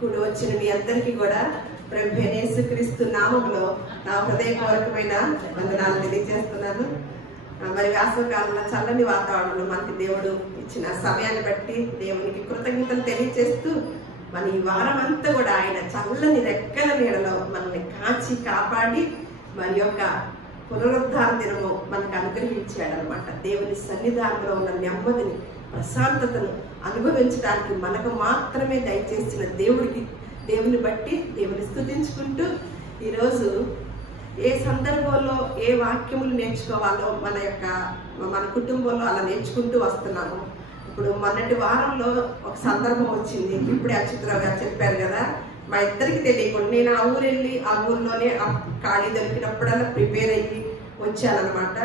కూడి వచ్చిన మీ అందరికీ కూడా ప్రభు యేసుక్రీస్తు నామములో నా హృదయపూర్వకమైన వందనాలు తెలియజేస్తున్నాను. మరి వేసవికాలంలో చల్లని వాతావరణంలో మనకి దేవుడు ఇచ్చిన సమయాన్ని బట్టి దేవునికి కృతజ్ఞతలు తెలియజేస్తూ మన ఈ వారం అంతా కూడా ఆయన చల్లని రెక్కల నీడలో మనల్ని కాచి కాపాడి మరి యొక్క పునరుద్ధార దినము మనకు అనుగ్రహించాడు అనమాట. దేవుని సన్నిధానంలో ఉన్న నెమ్మదిని, ప్రశాంతతను అనుభవించడానికి మనకు మాత్రమే దయచేసిన దేవుని బట్టి దేవుని స్తుతించుకుంటూ ఈరోజు ఏ సందర్భంలో ఏ వాక్యములు నేర్చుకోవాలో మన కుటుంబంలో అలా నేర్చుకుంటూ వస్తున్నాము. ఇప్పుడు మొన్నటి వారంలో ఒక సందర్భం వచ్చింది. ఇప్పుడే అచ్యుతరావు గారు చెప్పారు కదా, మా ఇద్దరికి తెలియకుండా నేను ఆ ఊరు వెళ్ళి ఆ ఊర్లోనే ఖాళీ దొరికినప్పుడల్లా ప్రిపేర్ అయ్యి వచ్చానమాట.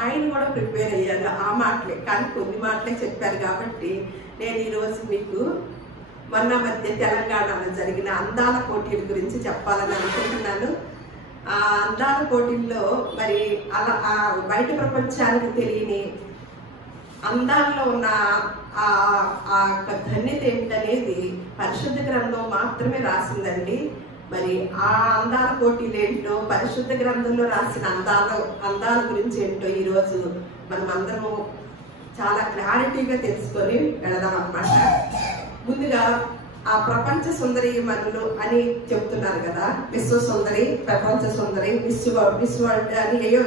ఆయన కూడా ప్రిపేర్ అయ్యారు ఆ మాటలే, కానీ కొన్ని మాటలే చెప్పారు. కాబట్టి నేను ఈరోజు మీకు మొన్న మధ్య తెలంగాణలో జరిగిన అందాల పోటీల గురించి చెప్పాలని అనుకుంటున్నాను. ఆ అందాల పోటీల్లో మరి అలా బయట ప్రపంచానికి తెలియని అందాల్లో ఉన్న ఆ ధన్యత ఏమిటనేది పరిశుద్ధ గ్రంథం మాత్రమే రాసిందండి. మరి ఆ అందాల పోటీలు ఏంటో, పరిశుద్ధ గ్రంథంలో రాసిన అందాల గురించి ఏంటో ఈరోజు మనం అందరము చాలా క్లారిటీగా తెలుసుకొని వెళదాం అన్నమాట. ముందుగా ఆ ప్రపంచ సుందరి మనులు అని చెప్తున్నారు కదా, విశ్వ సుందరి, ప్రపంచ సుందరి, విశ్వ అని ఏయో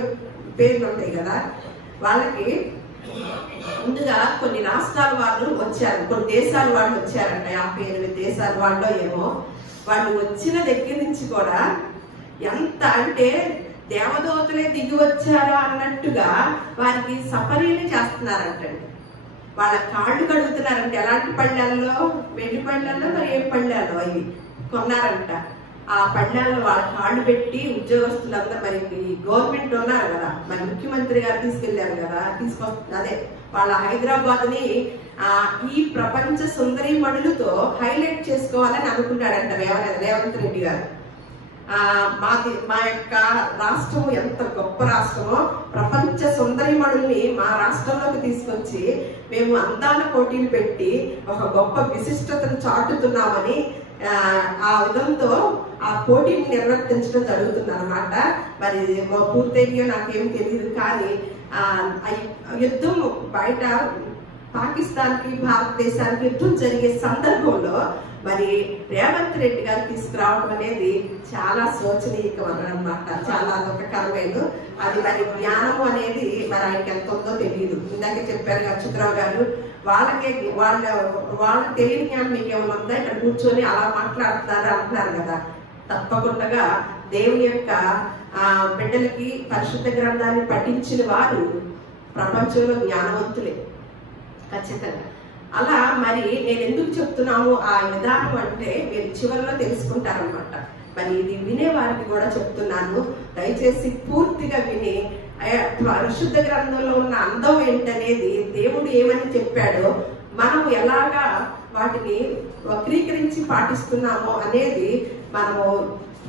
పేర్లు ఉంటాయి కదా. వాళ్ళకి ముందుగా కొన్ని రాష్ట్రాల వాళ్ళు వచ్చారు, కొన్ని దేశాల వాళ్ళు వచ్చారంట. 58 దేశాల వాళ్ళు ఏమో. వాళ్ళు వచ్చిన దగ్గర నుంచి కూడా ఎంత అంటే దేవదూతలే దిగి వచ్చారు అన్నట్టుగా వారికి సపరీలు చేస్తున్నారంటండి. వాళ్ళ కాళ్ళు కడుగుతున్నారంటే ఎలాంటి పళ్ళల్లో, వెండి పళ్ళల్లో, మరి ఏం పళ్ళల్లో అవి కొన్నారంట. ఆ పళ్ళల్లో వాళ్ళ కాళ్ళు పెట్టి ఉద్యోగస్తులందరూ, మరి గవర్నమెంట్ ఉన్నారు కదా, మరి ముఖ్యమంత్రి గారు తీసుకెళ్లారు కదా, అదే వాళ్ళ హైదరాబాద్ ని ఈ ప్రపంచ సుందరి మణులతో హైలైట్ చేసుకోవాలని అనుకున్నాడంట రేవంత్ రెడ్డి గారు. మా యొక్క రాష్ట్రం ఎంత గొప్ప రాష్ట్రమో, ప్రపంచ సుందరి మణుల్ని మా రాష్ట్రంలోకి తీసుకొచ్చి మేము అందాల పోటీలు పెట్టి ఒక గొప్ప విశిష్టతను చాటుతున్నామని ఆ విధంతో ఆ పోటీని నిర్వర్తించడం జరుగుతుంది అనమాట. మరి పూర్తయ్యో నాకేం తెలియదు, కానీ యుద్ధం బయట పాకిస్తాన్ కి భారతదేశానికి యుద్ధం జరిగే సందర్భంలో మరి రేవంత్ రెడ్డి గారు తీసుకురావడం అనేది చాలా శోచనీయకం అన్నమాట. చాలా దుఃఖకరమైన అది. మరి జ్ఞానము అనేది మరి ఆయనకి ఎంత ఉందో తెలియదు. ఇందాక చెప్పారు అచ్యుతరావు గారు, వాళ్ళ తెలియని జ్ఞానం మీకు ఏమైనా ఉందా, ఇక్కడ కూర్చొని అలా మాట్లాడుతున్నారు అంటున్నారు కదా. తప్పకుండా దేవుని యొక్క బిడ్డలకి పరిశుద్ధ గ్రంథాన్ని పఠించిన వారు ప్రపంచంలో జ్ఞానవంతులే ఖచ్చితంగా. అలా మరి నేను ఎందుకు చెప్తున్నాము ఆ విధానం అంటే మీరు చివరిలో తెలుసుకుంటారనమాట. మరి ఇది వినే వారికి కూడా చెప్తున్నాను, దయచేసి పూర్తిగా విని పరిశుద్ధ గ్రంథంలో ఉన్న అందం ఏంటనేది, దేవుడు ఏమని చెప్పాడో మనం ఎలాగా వాటిని వక్రీకరించి పాటిస్తున్నామో అనేది మనము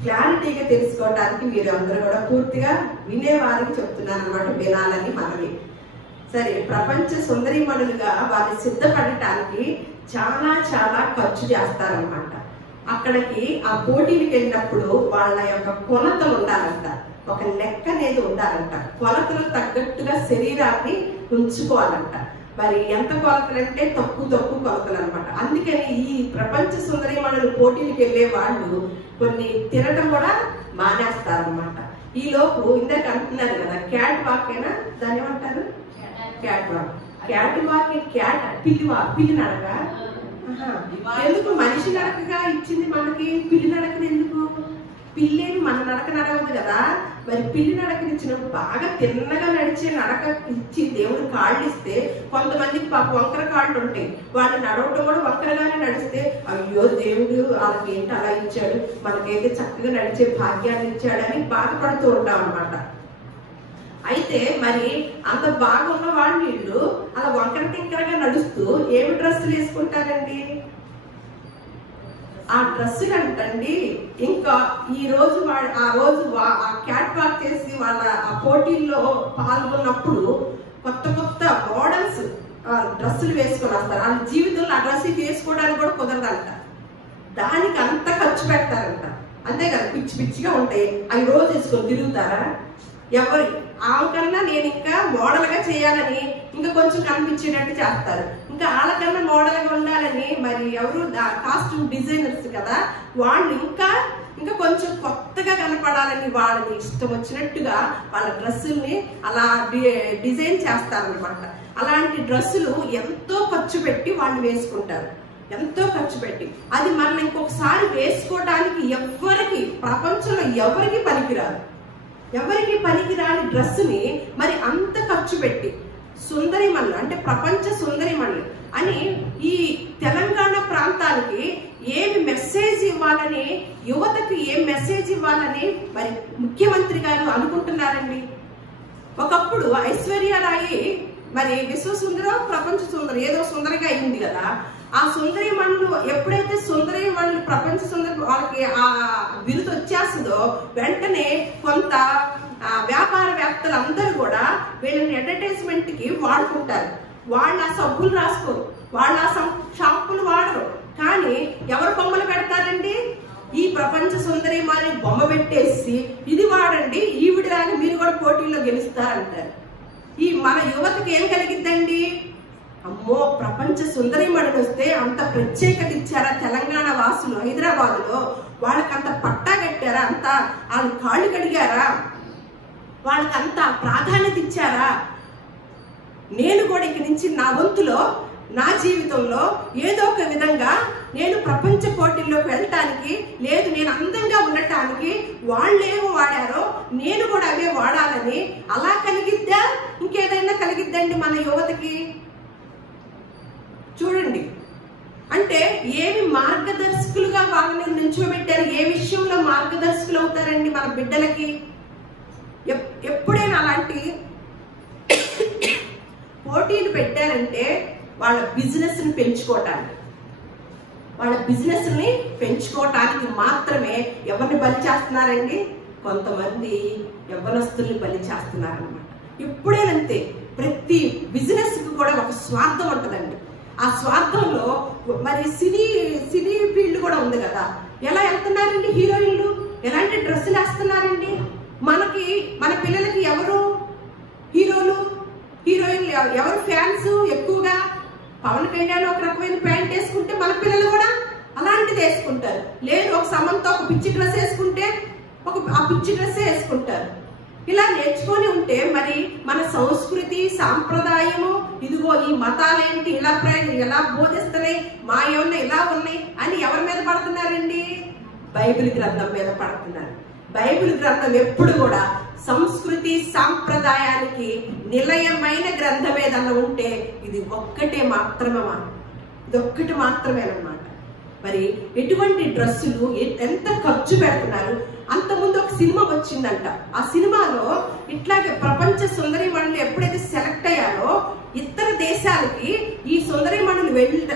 క్లారిటీగా తెలుసుకోవడానికి మీరు అందరూ కూడా పూర్తిగా వినేవారికి చెప్తున్నాను అనమాట, వినాలని మనవి. సరే, ప్రపంచ సుందరీమణులుగా వారిని సిద్ధపడటానికి చాలా చాలా ఖర్చు చేస్తారనమాట. అక్కడికి ఆ పోటీలకు వెళ్ళినప్పుడు వాళ్ళ యొక్క కొలతలు ఉండాలంట, ఒక లెక్క అనేది ఉండాలంట. కొలతలు తగ్గట్టుగా శరీరాన్ని ఉంచుకోవాలంట. మరి ఎంత కొలతలు అంటే తక్కువ కొలతలు అనమాట. అందుకని ఈ ప్రపంచ సుందరీమణులు పోటీలకు వెళ్ళే వాళ్ళు కొన్ని తినటం కూడా మానేస్తారనమాట. ఈ లోపు ఇందాక అంటున్నారు కదా, క్యాట్ వాక్ అయినా దాన్ని ఏమంటారు, క్యాట్ వాక్. పిల్లి నడక ఎందుకు మనిషి నడకగా ఇచ్చింది మనకి? పిల్లి నడకని ఎందుకు? పిల్లేని మన నడక నడవదు కదా. మరి పిల్లి నడకనిచ్చినప్పుడు బాగా తిన్నగా నడిచే నడక ఇచ్చి దేవుడు కాళ్ళు ఇస్తే, కొంతమందికి పాప వంకర కాళ్ళు ఉంటాయి, వాళ్ళు నడవటం కూడా వంకరగానే నడిస్తే అయ్యో దేవుడు వాళ్ళకి ఏంటి అలా ఇచ్చాడు, మనకైతే చక్కగా నడిచే భాగ్యాన్ని ఇచ్చాడని బాధపడుతూ ఉంటాం అన్నమాట. అయితే మరి అంత బాగున్న వాళ్ళు వీళ్ళు అలా వంకర టింకరగా నడుస్తూ ఏమి డ్రెస్సులు వేసుకుంటారండి? ఆ డ్రెస్సులు అంటండి ఇంకా ఈ రోజు ఆ క్యాట్ వాక్ చేసి వాళ్ళ ఆ పోటీల్లో పాల్గొన్నప్పుడు కొత్త మోడల్స్ డ్రెస్సులు వేసుకొని వస్తారు. వాళ్ళ జీవితంలో ఆ డ్రెస్ వేసుకోవడానికి కూడా కుదరదంట. దానికి అంత ఖర్చు పెడతారంట. అంతే కదా, పిచ్చి పిచ్చిగా ఉంటాయి. అవి రోజు వేసుకొని తిరుగుతారా? ఎవరు ఆమెకన్నా నేను ఇంకా మోడల్గా చేయాలని ఇంకా కొంచెం కనిపించేటట్టు చేస్తారు. ఇంకా వాళ్ళకన్నా మోడల్గా ఉండాలని మరి ఎవరు కాస్ట్యూమ్ డిజైనర్స్ కదా, వాళ్ళు ఇంకా ఇంకా కొంచెం కొత్తగా కనపడాలని వాళ్ళని ఇష్టం వచ్చినట్టుగా వాళ్ళ డ్రెస్సుల్ని అలా డిజైన్ చేస్తారనమాట. అలాంటి డ్రెస్సులు ఎంతో ఖర్చు పెట్టి వాళ్ళు వేసుకుంటారు, ఎంతో ఖర్చు పెట్టి. అది మనం ఇంకొకసారి వేసుకోవడానికి ఎవరికి ప్రపంచంలో ఎవరికి పనికిరాదు. ఎవరికి పనికిరాని డ్రెస్సుని మరి అంత ఖర్చు పెట్టి సుందరిమణులు అంటే ప్రపంచ సుందరిమణులు అని ఈ తెలంగాణ ప్రాంతానికి ఏమి మెసేజ్ ఇవ్వాలని, యువతకి ఏం మెసేజ్ ఇవ్వాలని మరి ముఖ్యమంత్రి గారు అనుకుంటున్నారండి. ఒకప్పుడు ఐశ్వర్యరాయి మరి విశ్వసుందరం ప్రపంచ సుందరం ఏదో సుందరిగా అయింది కదా. ఆ సుందరిమణులు ఎప్పుడైతే సుందరిమణులు ప్రపంచ సుందరి వాళ్ళకి ఆ బిరుదు వచ్చేస్తుందో వెంటనే కొంత వ్యాపారవేత్తలు అందరూ కూడా వీళ్ళని అడ్వర్టైజ్మెంట్ కి వాడుకుంటారు. వాళ్ళు ఆ సబ్బులు రాసుకోరు, వాళ్ళు ఆ షాంపులు వాడరు. కానీ ఎవరు బొమ్మలు పెడతారండి? ఈ ప్రపంచ సుందరిమణి బొమ్మ పెట్టేసి ఇది వాడండి, ఈవిడలాగా మీరు కూడా పోటీల్లో గెలుస్తారంటారు. ఈ మన యువతకి ఏం కలిగిద్దండి? అమ్మో, ప్రపంచ సుందరిమణులు వస్తే అంత ప్రత్యేకత ఇచ్చారా తెలంగాణ వాసులు? హైదరాబాద్ లో వాళ్ళకి అంత పట్టా కట్టారా? అంత వాళ్ళు కాళ్ళు కడిగారా? వాళ్ళకి అంత ప్రాధాన్యత ఇచ్చారా? నేను కూడా ఇక్కడి నుంచి నా వంతులో నా జీవితంలో ఏదో ఒక విధంగా నేను ప్రపంచ పోటీల్లోకి వెళ్ళటానికి లేదు, నేను అందంగా ఉండటానికి వాళ్ళేమో వాడారో నేను కూడా అవే వాడాలని అలా కలిగిద్దా? ఇంకేదైనా కలిగిద్దండి మన యువతకి? చూడండి, అంటే ఏమి మార్గదర్శకులుగా వాళ్ళని నిల్చోబెట్టారు? ఏ విషయంలో మార్గదర్శకులు అవుతారండి మన బిడ్డలకి? ఎప్పుడైనా అలాంటి పోటీలు పెట్టారంటే వాళ్ళ బిజినెస్ ని పెంచుకోవటానికి, వాళ్ళ బిజినెస్ ని పెంచుకోవటానికి మాత్రమే ఎవరిని బలి చేస్తున్నారండి? కొంతమంది యవ్వనస్తుల్ని బలి చేస్తున్నారన్నమాట. ఎప్పుడేనంతే ప్రతి బిజినెస్ కి కూడా ఒక స్వార్థం ఉంటుందండి. ఆ స్వార్థంలో మరి సినీ ఫీల్డ్ కూడా ఉంది కదా. ఎలా వెళ్తున్నారండి హీరోయిన్లు? ఎలాంటి డ్రెస్సులు వేస్తున్నారండి? మన పిల్లలకి ఎవరు హీరోలు హీరోయిన్లు ఎవరు ఫ్యాన్స్ ఎక్కువగా? పవన్ కళ్యాణ్ ఒక రకమైన ప్యాంట్ వేసుకుంటే మన పిల్లలు కూడా అలాంటిది వేసుకుంటారు. లేదు, ఒక సమంతో ఒక పిచ్చి డ్రెస్ వేసుకుంటే ఆ పిచ్చి డ్రెస్ వేసుకుంటారు. ఇలా నేర్చుకొని ఉంటే మరి మన సంస్కృతి సాంప్రదాయము ఇదిగో ఈ మతాలేంటి ఎలా బోధిస్తున్నాయి, మా ఏమన్నా ఇలా ఉన్నాయి అని ఎవరి మీద పడుతున్నారండి? బైబిల్ గ్రంథం మీద పడుతున్నారు. బైబిల్ గ్రంథం ఎప్పుడు కూడా సంస్కృతి సాంప్రదాయానికి నిలయమైన గ్రంథం ఏదన్నా ఉంటే ఇది ఒక్కటి మాత్రమేనమాట. మరి ఎటువంటి డ్రెస్సులు ఎంత ఖర్చు పెడుతున్నారు? అంతకుముందు ఒక సినిమా వచ్చిందంట. ఆ సినిమాలో ఇట్లాగే ప్రపంచ సుందరిమణులు ఎప్పుడైతే సెలెక్ట్ అయ్యారో ఇతర దేశాలకి ఈ సుందరిమణులు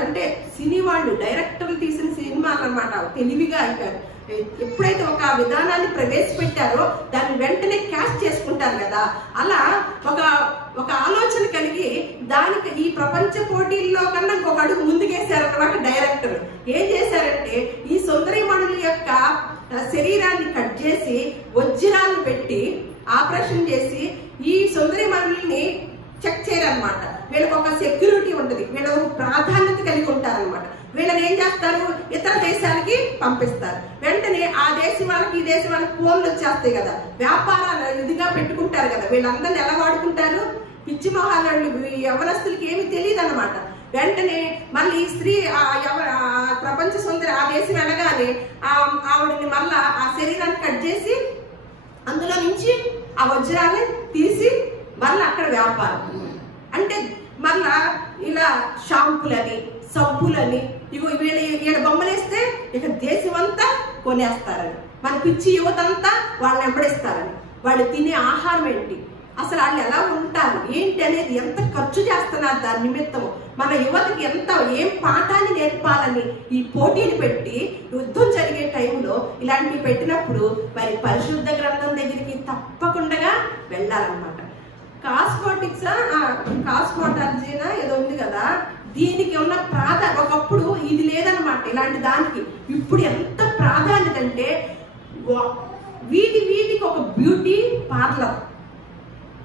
అంటే సినీ వాళ్ళు డైరెక్టర్లు తీసిన సినిమాలు అన్నమాట. తెలివిగా అయిపోయారు. ఎప్పుడైతే ఒక విధానాన్ని ప్రవేశపెట్టారో దాన్ని వెంటనే క్యాష్ చేసుకుంటారు కదా. అలా ఒక ఆలోచన కలిగి దానికి ఈ ప్రపంచ పోటీల్లో కన్నా ఇంకొక అడుగు ముందుకేశారన్నమాట డైరెక్టర్. ఏం చేశారంటే ఈ సుందరిమణుల యొక్క శరీరాన్ని కట్ చేసి వజ్రాలను పెట్టి ఆపరేషన్ చేసి ఈ సుందరిమణుల్ని చెక్ చేయరన్నమాట. వీళ్ళకి ఒక సెక్యూరిటీ ఉంటుంది, వీళ్ళ ప్రాధాన్యత కలిగి ఉంటారన్నమాట. వీళ్ళని ఏం చేస్తారు? ఇతర దేశాలకి పంపిస్తారు. వెంటనే ఆ దేశం వాళ్ళకి ఈ దేశం వాళ్ళకి ఫోన్లు వచ్చేస్తాయి కదా, వ్యాపారాలు ఇదిగా పెట్టుకుంటారు కదా. వీళ్ళందరినీ ఎలా వాడుకుంటారు? పిచ్చి మొహాలు యవనస్తులకి ఏమి తెలియదు అనమాట. వెంటనే మళ్ళీ స్త్రీ ప్రపంచ సుందరి ఆ దేశం వెళ్ళగానే ఆవిడని మళ్ళా ఆ శరీరాన్ని కట్ చేసి అందులో నుంచి ఆ వజ్రాన్ని తీసి మళ్ళీ అక్కడ వ్యాపారం. అంటే మళ్ళా ఇలా షాంపులని సబ్బులని ఇగో వీళ్ళ బొమ్మలేస్తే ఇక దేశం అంతా కొనేస్తారని, మన పిచ్చి యువత అంతా వాళ్ళని వెంబడిస్తారని. వాళ్ళు తినే ఆహారం ఏంటి, అసలు వాళ్ళు ఎలా ఉంటారు ఏంటి అనేది, ఎంత ఖర్చు చేస్తున్నారు దాని నిమిత్తము. మన యువతకి ఏం పాఠాన్ని నేర్పాలని ఈ పోటీలు పెట్టి యుద్ధం జరిగే టైంలో ఇలాంటివి పెట్టినప్పుడు మరి పరిశుద్ధ గ్రంథం దగ్గరికి తప్పకుండా వెళ్ళాలన్నమాట. కాస్మోటాలజీనా ఏదో ఉంది కదా, దీనికి ఉన్న ఒకప్పుడు ఇది లేదనమాట. ఇలాంటి దానికి. ఇప్పుడు ఎంత ప్రాధాన్యత అంటే వీధికి ఒక బ్యూటీ పార్లర్.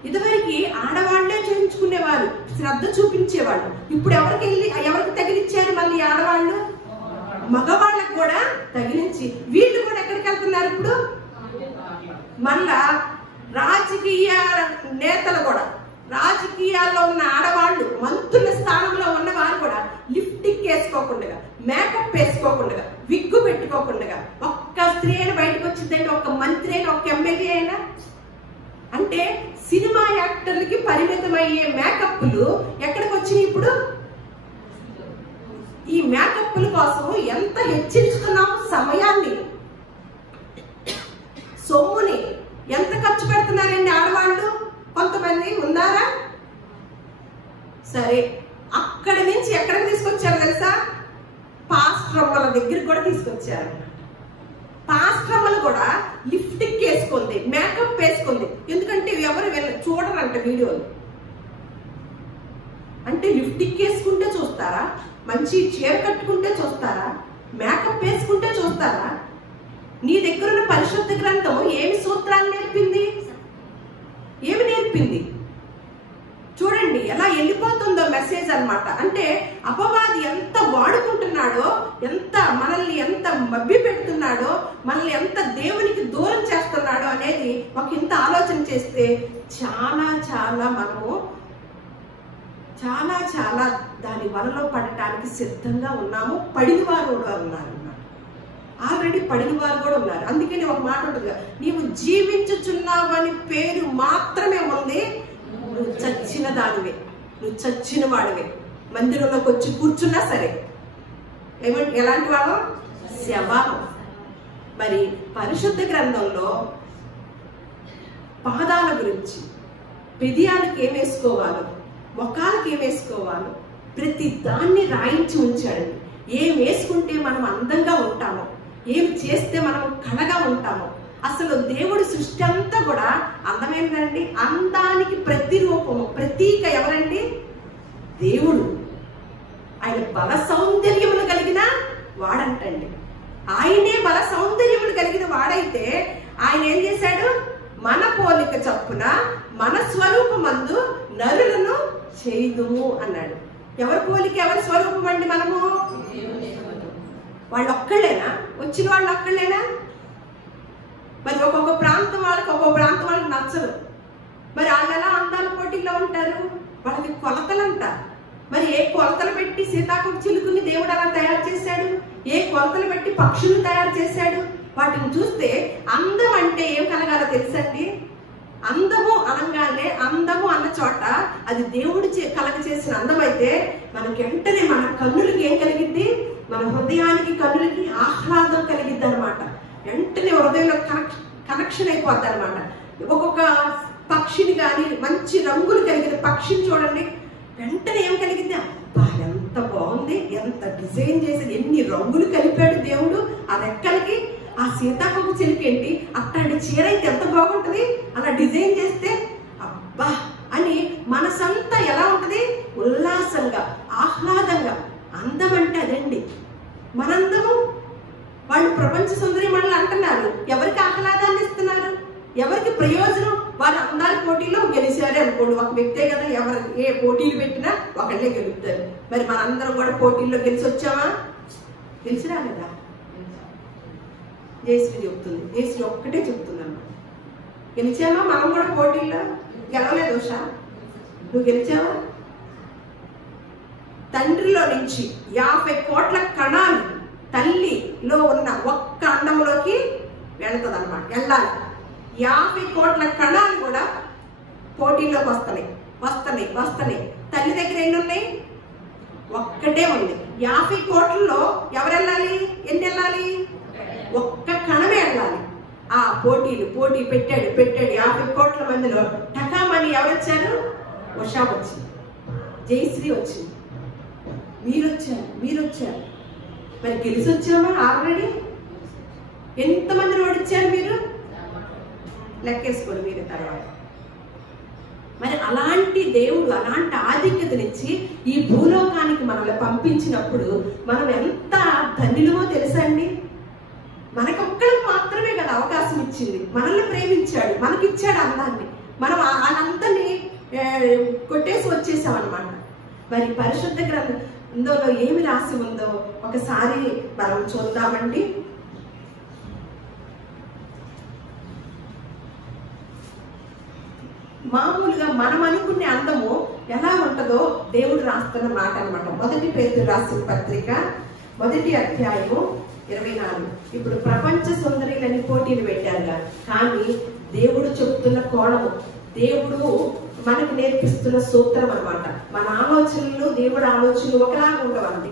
ఇదివరకు ఆడవాళ్లే చేయించుకునేవారు, శ్రద్ధ చూపించేవాళ్ళు. ఇప్పుడు ఎవరికి తగిలించారు మళ్ళీ ఆడవాళ్ళు? మగవాళ్ళకు కూడా తగిలించి వీళ్ళు కూడా ఎక్కడికి వెళ్తున్నారు ఇప్పుడు? మళ్ళా రాజకీయ నేతలు కూడా, రాజకీయాల్లో ఉన్న ఆడవాళ్ళు, మంత్రుల స్థానంలో ఉన్నవారు కూడా లిప్టిక్ వేసుకోకుండా, మేకప్ వేసుకోకుండా, విగ్గు పెట్టుకోకుండా ఒక్క స్త్రీ అయినా బయటకు వచ్చిందంటే, ఒక్క మంత్రి అయినా, ఒక్క ఎమ్మెల్యే అయినా. అంటే సినిమా యాక్టర్లకి పరిమితమయ్యే మేకప్లు ఎక్కడికి వచ్చినాయి ఇప్పుడు? ఈ మేకప్ల కోసం ఎంత హెచ్చరిస్తున్నాము సమయాన్ని, సొమ్ముని ఎంత ఖర్చు పెడుతున్నారండి ఆడవాళ్ళు? కొంతమంది ఉన్నారా? సరే, అక్కడి నుంచి ఎక్కడికి తీసుకొచ్చారు తెలుసా? పాస్ట్రమ్మల దగ్గరికి కూడా తీసుకొచ్చారు. పాస్ట్రమ్మలు కూడా లిప్స్టిక్ వేసుకుంది, మేకప్ వేసుకుంది. ఎందుకంటే ఎవరు చూడరంట వీడియోలు. అంటే లిప్స్టిక్ వేసుకుంటే చూస్తారా? మంచి చీర కట్టుకుంటే చూస్తారా? మేకప్ వేసుకుంటే చూస్తారా? నీ దగ్గర ఉన్న పరిశుద్ధ గ్రంథం ఏమి సూత్రాలు నేర్పింది? ఏమి నేర్పింది? చూడండి ఎలా వెళ్ళిపోతుందో మెసేజ్ అన్నమాట. అంటే అపవాది ఎంత వాడుకుంటున్నాడో, ఎంత మనల్ని ఎంత మభ్య పెడుతున్నాడో, మనల్ని ఎంత దేవునికి దూరం చేస్తున్నాడో అనేది ఒక ఇంత ఆలోచన చేస్తే మనము చాలా దాని వలలో పడటానికి సిద్ధంగా ఉన్నాము. పడిన వారు కూడా ఉన్నారు, ఆల్రెడీ పడిన వారు కూడా ఉన్నారు. అందుకని ఒక మాట ఉంటుంది, నీవు జీవించుచున్నావని పేరు మాత్రమే ఉంది, నువ్వు చచ్చిన దానివే, నువ్వు చచ్చిన వాడివే. మందిరంలోకి వచ్చి కూర్చున్నా సరే ఎలాంటి వాడు? శవాలు. మరి పరిశుద్ధ గ్రంథంలో పాదాల గురించి, పెదియాలకు ఏం వేసుకోవాలో, మొఖాలకు ఏం వేసుకోవాలో ప్రతి దాన్ని రాయించి ఉంచాడు. ఏం వేసుకుంటే మనం అందంగా ఉంటామో, ఏమి చేస్తే మనం కళగా ఉంటామో. అసలు దేవుడి సృష్టి అంతా కూడా అందమైనదండి. అందానికి ప్రతిరూపము, ప్రతీక ఎవరండి? దేవుడు. ఆయన బల సౌందర్యములు కలిగిన వాడంటండి. ఆయనే బల సౌందర్యములు కలిగిన వాడైతే ఆయన ఏం చేశాడు? మన పోలిక చొప్పున మన స్వరూపమందు నరులను చేయుదుము అన్నాడు. ఎవరి పోలిక, ఎవరి స్వరూపం అండి మనము? వాళ్ళు ఒక్కళ్ళేనా? వచ్చిన వాళ్ళు ఒక్కళ్ళేనా? మరి ఒక్కొక్క ప్రాంతం వాళ్ళకి నచ్చదు. మరి వాళ్ళు ఎలా అందాల పోటీల్లో ఉంటారు? వాళ్ళకి కొలతలంట. మరి ఏ కొలతలు పెట్టి సీతాకోక చిలుకుని దేవుడు అలా తయారు చేశాడు? ఏ కొలతలు పెట్టి పక్షులు తయారు చేశాడు? వాటిని చూస్తే అందం అంటే ఏం కలగాలో తెలుసండి? అందము అనగానే, అందము అన్న చోట అది దేవుడు కలగ చేసిన అందం అయితే మనకి వెంటనే మన కన్నులకి ఏం కలిగిద్ది? మన హృదయానికి, కన్నులకి ఆహ్లాదం కలిగిద్ది అనమాట. వెంటనే హృదయంలో కనెక్షన్ అయిపోద్ది అనమాట. ఒక్కొక్క పక్షిని కానీ, మంచి రంగులు కలిగిన పక్షిని చూడండి, వెంటనే ఏం కలిగింది? అబ్బా ఎంత బాగుంది, ఎంత డిజైన్ చేసి ఎన్ని రంగులు కలిపాడు దేవుడు ఆ రెక్కలకి. ఆ సీతాకోక చిలుక ఏంటి, అట్లాంటి చీర అయితే ఎంత బాగుంటది అలా డిజైన్ చేస్తే, అబ్బా అని మనసంతా ఎలా ఉంటది? ఉల్లాసంగా, ఆహ్లాదంగా. అందం అంటే అదండి మనందము. వాళ్ళు ప్రపంచ సుందరిమణులు అంటున్నారు. ఎవరికి ఆహ్లాదాన్ని ఇస్తున్నారు? ఎవరికి ప్రయోజనం? వారు అందాల పోటీలో గెలిచారే అనుకోండి, ఒక వ్యక్తే కదా, ఎవరు ఏ పోటీలు పెట్టినా ఒకళ్ళే గెలుపుతారు. మరి మనందరం కూడా పోటీల్లో గెలిచి వచ్చామా? గెలిచిరా కదా? జయశ్రీ చెప్తుంది, జయశ్రీ ఒక్కటే చెప్తుంది అన్నమాట. గెలిచామా మనం కూడా పోటీల్లో? గెలవలేదు ఉషా, నువ్వు గెలిచావా? తండ్రిలో నుంచి 50 కోట్ల కణాలు తల్లిలో ఉన్న ఒక్క అండంలోకి వెళుతుంది అనమాట, వెళ్ళాలి. 50 కోట్ల కణాలు కూడా పోటీలోకి వస్తున్నాయి. తల్లి దగ్గర ఎన్ని ఉన్నాయి? ఒక్కటే ఉంది. 50 కోట్లలో ఎవరు వెళ్ళాలి? ఎన్ని వెళ్ళాలి? ఒక్క కణమే వెళ్ళాలి. ఆ పోటీ పెట్టాడు. 50 కోట్ల మందిలో టకామని ఎవరు వచ్చారు? ఉషా వచ్చింది, జయశ్రీ వచ్చింది, మీరు వచ్చారు. మరి గెలిచి వచ్చామా? ఆల్రెడీ ఎంతమందిని ఓడించారు మీరు? లెక్కేసుకోండి మీరు తర్వాత. మరి అలాంటి దేవుడు, అలాంటి ఆధిక్యతనిచ్చి ఈ భూలోకానికి మనల్ని పంపించినప్పుడు మనం ఎంత ధన్యులమో తెలుసా అండి? మనకొక్కరికి మాత్రమే కదా అవకాశం ఇచ్చింది, మనల్ని ప్రేమించాడు, మనకిచ్చాడు అందాన్ని. మనం వాళ్ళందరినీ కొట్టేసి వచ్చేసాం అనమాట. మరి పరిశుద్ధ గ్రంథంలో ఏమి రాసి ఉందో ఒకసారి మనం చూద్దామండి. మామూలుగా మనం అనుకునే అందము ఎలా ఉంటుందో దేవుడు రాస్తున్న మాట అనమాట. 1 పేతురు రాసిన పత్రిక 1వ అధ్యాయము 24. ఇప్పుడు ప్రపంచ సుందరిలని పోటీలు పెట్టారుగా, కానీ దేవుడు చెప్తున్న కోణము, దేవుడు మనకు నేర్పిస్తున్న సూత్రం అనమాట. మన ఆలోచనలు దేవుడు ఆలోచనలు ఒకలాగా ఉండవండి.